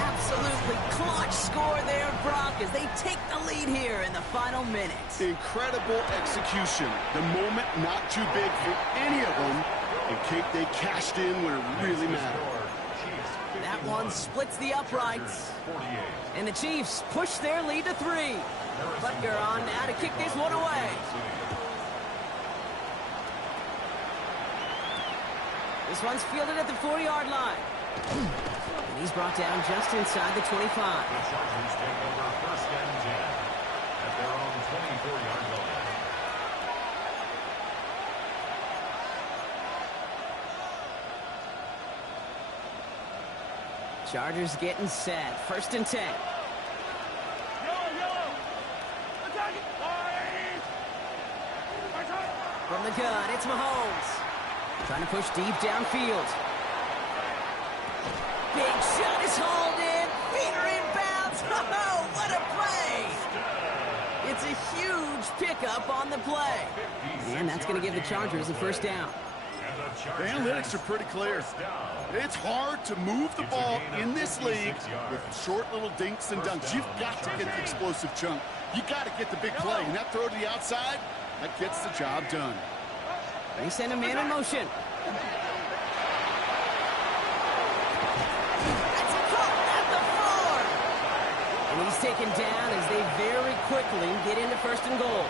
Absolutely clutch score there, Brock, as they take the lead here in the final minute. Incredible execution. The moment not too big for any of them. And Kate, they cashed in when it really mattered. That one splits the uprights. And the Chiefs push their lead to 3. Butker on now to kick this one away. This one's fielded at the 4-yard line. And he's brought down just inside the 25. The Chargers take over first and 10 at their own 24-yard line. Chargers getting set. First and 10. From the gun, it's Mahomes. Trying to push deep downfield. Big shot is hauled in. Feet are inbounds. Oh, what a play! It's a huge pickup on the play. And that's going to give the Chargers a first down. The analytics are pretty clear. It's hard to move the ball in this league with short little dinks and dunks. You've got to get the explosive chunk. You got to get the big play. And that throw to the outside, that gets the job done. They send a man in motion. That's a caught at the 4. And he's taken down as they very quickly get into first and goal.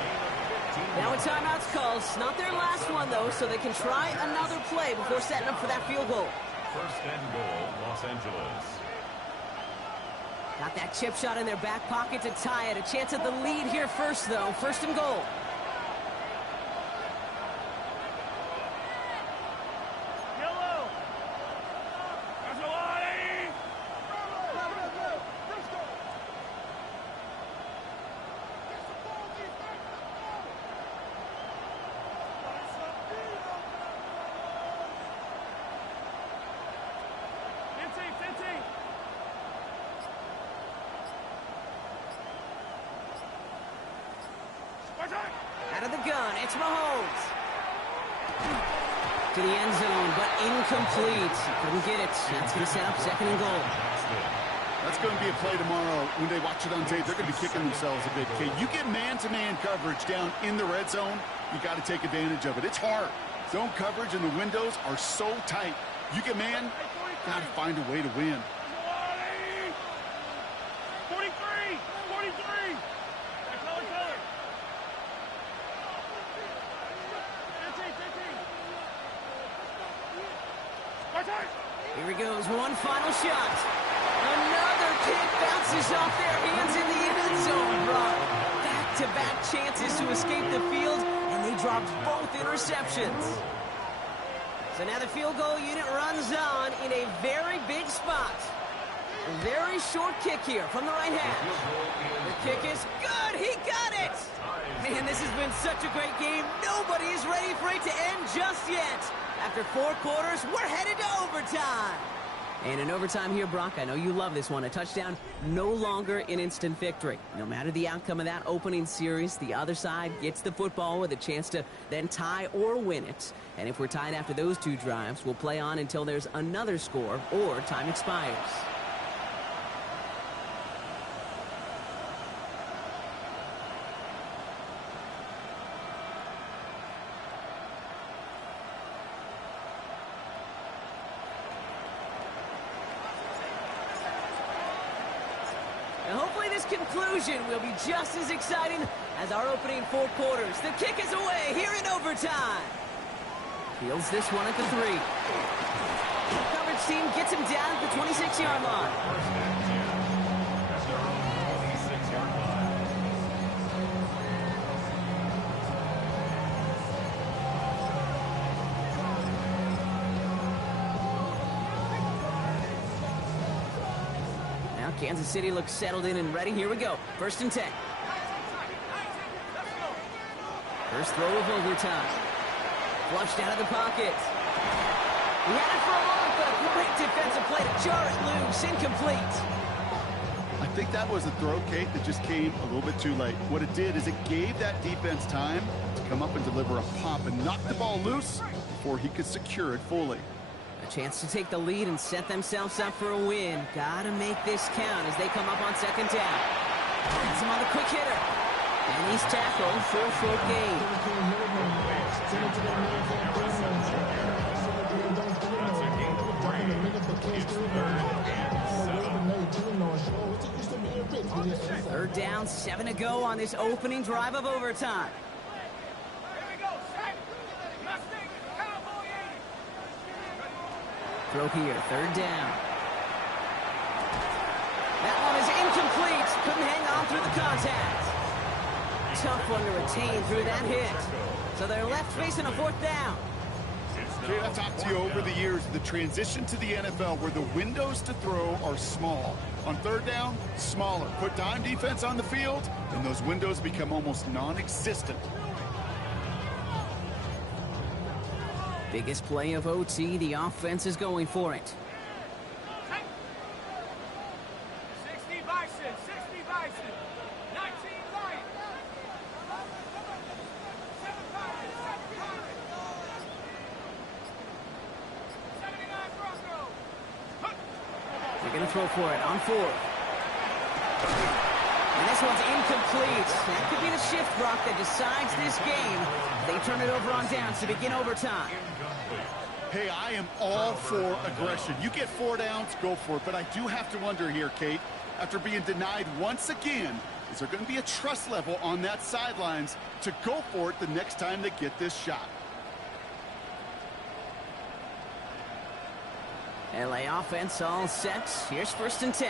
Now a timeout's called. Not their last one, though, so they can try another play before setting up for that field goal. First and goal, Los Angeles. Got that chip shot in their back pocket to tie it. A chance at the lead here first, though. First and goal. Out of the gun, it's Mahomes. To the end zone, but incomplete. Couldn't get it. That's going to set up second and goal. That's going to be a play tomorrow. When they watch it on tape, they're going to be kicking themselves a bit. Okay, you get man-to-man coverage down in the red zone, you got to take advantage of it. It's hard. Zone coverage and the windows are so tight. You get man, got to find a way to win. 43! 43! Here he goes, one final shot. Another kick bounces off their hands in the end zone, Brock. Back-to-back chances to escape the field, and they dropped both interceptions. So now the field goal unit runs on in a very big spot. A very short kick here from the right hash. The kick is good. He got it. Man, this has been such a great game. Nobody is ready for it to end just yet. After 4 quarters, we're headed to overtime. And in overtime here, Brock, I know you love this one. A touchdown, no longer an instant victory. No matter the outcome of that opening series, the other side gets the football with a chance to then tie or win it. And if we're tied after those two drives, we'll play on until there's another score or time expires. And hopefully this conclusion will be just as exciting as our opening 4 quarters. The kick is away here in overtime. Fields this one at the 3. The coverage team gets him down at the 26-yard line. At their own 26-yard line. Now Kansas City looks settled in and ready. Here we go. 1st and 10. First throw of overtime. Flushed out of the pocket. He had it for a moment, but a great defensive play to jar it loose. Incomplete. I think that was a throw, Kate, that just came a little bit too late. What it did is it gave that defense time to come up and deliver a pop and knock the ball loose before he could secure it fully. A chance to take the lead and set themselves up for a win. Gotta make this count as they come up on 2nd down. Gets him on the quick hitter. And he's tackled for a short gain. That's a gain of 3. It's 3rd and 7. 3rd down, 7 to go on this opening drive of overtime. Here we go, set. Mustang, Cowboy 80. Throw here, 3rd down. That one is incomplete. Couldn't hang on through the contact. Tough one to retain through that hit. So they're left facing a 4th down. Kate, I've talked to you over the years, the transition to the NFL where the windows to throw are small. On 3rd down, smaller. Put dime defense on the field, and those windows become almost non-existent. Biggest play of OT, the offense is going for it. 60 Bison, 60 Bison. 19 Lions. 7 Pirates, 7 Pirates. 79 Broncos. They're going to throw for it on 4th. And this one's incomplete. That could be the shift, Brock, that decides this game. They turn it over on downs to begin overtime. Hey, I am all for aggression. You get 4 downs, go for it. But I do have to wonder here, Kate, after being denied once again, is there going to be a trust level on that sidelines to go for it the next time they get this shot? LA offense all set. Here's 1st and 10.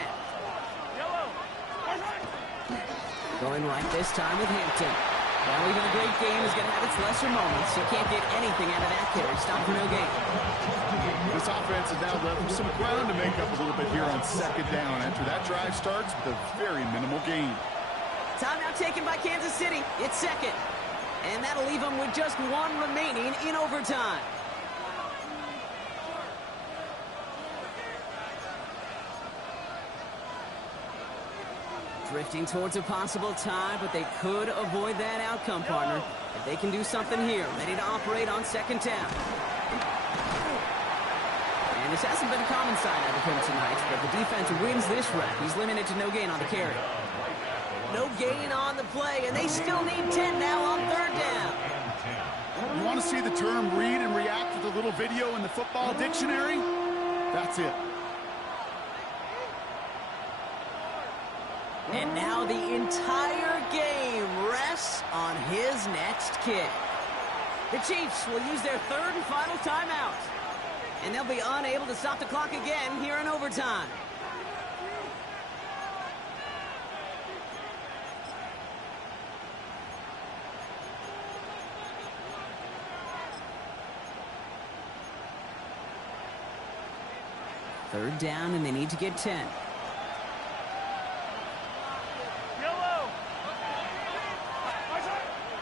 Going right this time with Hampton. Well, even a great game is going to have its lesser moments. You can't get anything out of that carry. Stop for no gain. This offense has now left some ground to make up a little bit here on 2nd down after that drive starts with a very minimal gain. Timeout taken by Kansas City. It's 2nd. And that'll leave them with just 1 remaining in overtime. Drifting towards a possible tie, but they could avoid that outcome, partner. If they can do something here, ready to operate on 2nd down. And this hasn't been a common sign out of him tonight, but the defense wins this rep. He's limited to no gain on the carry. No gain on the play, and they still need 10 now on 3rd down. You want to see the term read and react with a little video in the football dictionary? That's it. And now the entire game rests on his next kick. The Chiefs will use their 3rd and final timeout. And they'll be unable to stop the clock again here in overtime. Third down, and they need to get 10.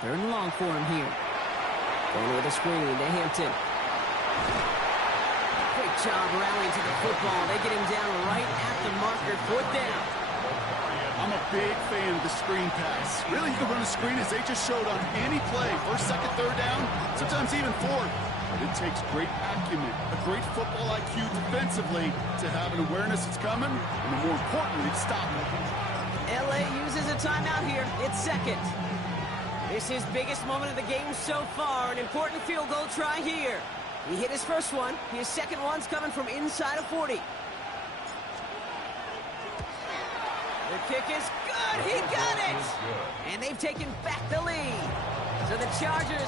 Third and long for him here. Going with a screen to Hampton. Great job rallying to the football. They get him down right at the marker. 4th down. I'm a big fan of the screen pass. Really, you can run a screen as they just showed on any play. 1st, 2nd, 3rd down, sometimes even 4th. But it takes great acumen, a great football IQ defensively to have an awareness it's coming, and more importantly, to stop it. LA uses a timeout here. It's 2nd. This is biggest moment of the game so far. An important field goal try here. He hit his first one. His second one's coming from inside of 40. The kick is good. He got it. And they've taken back the lead. So the Chargers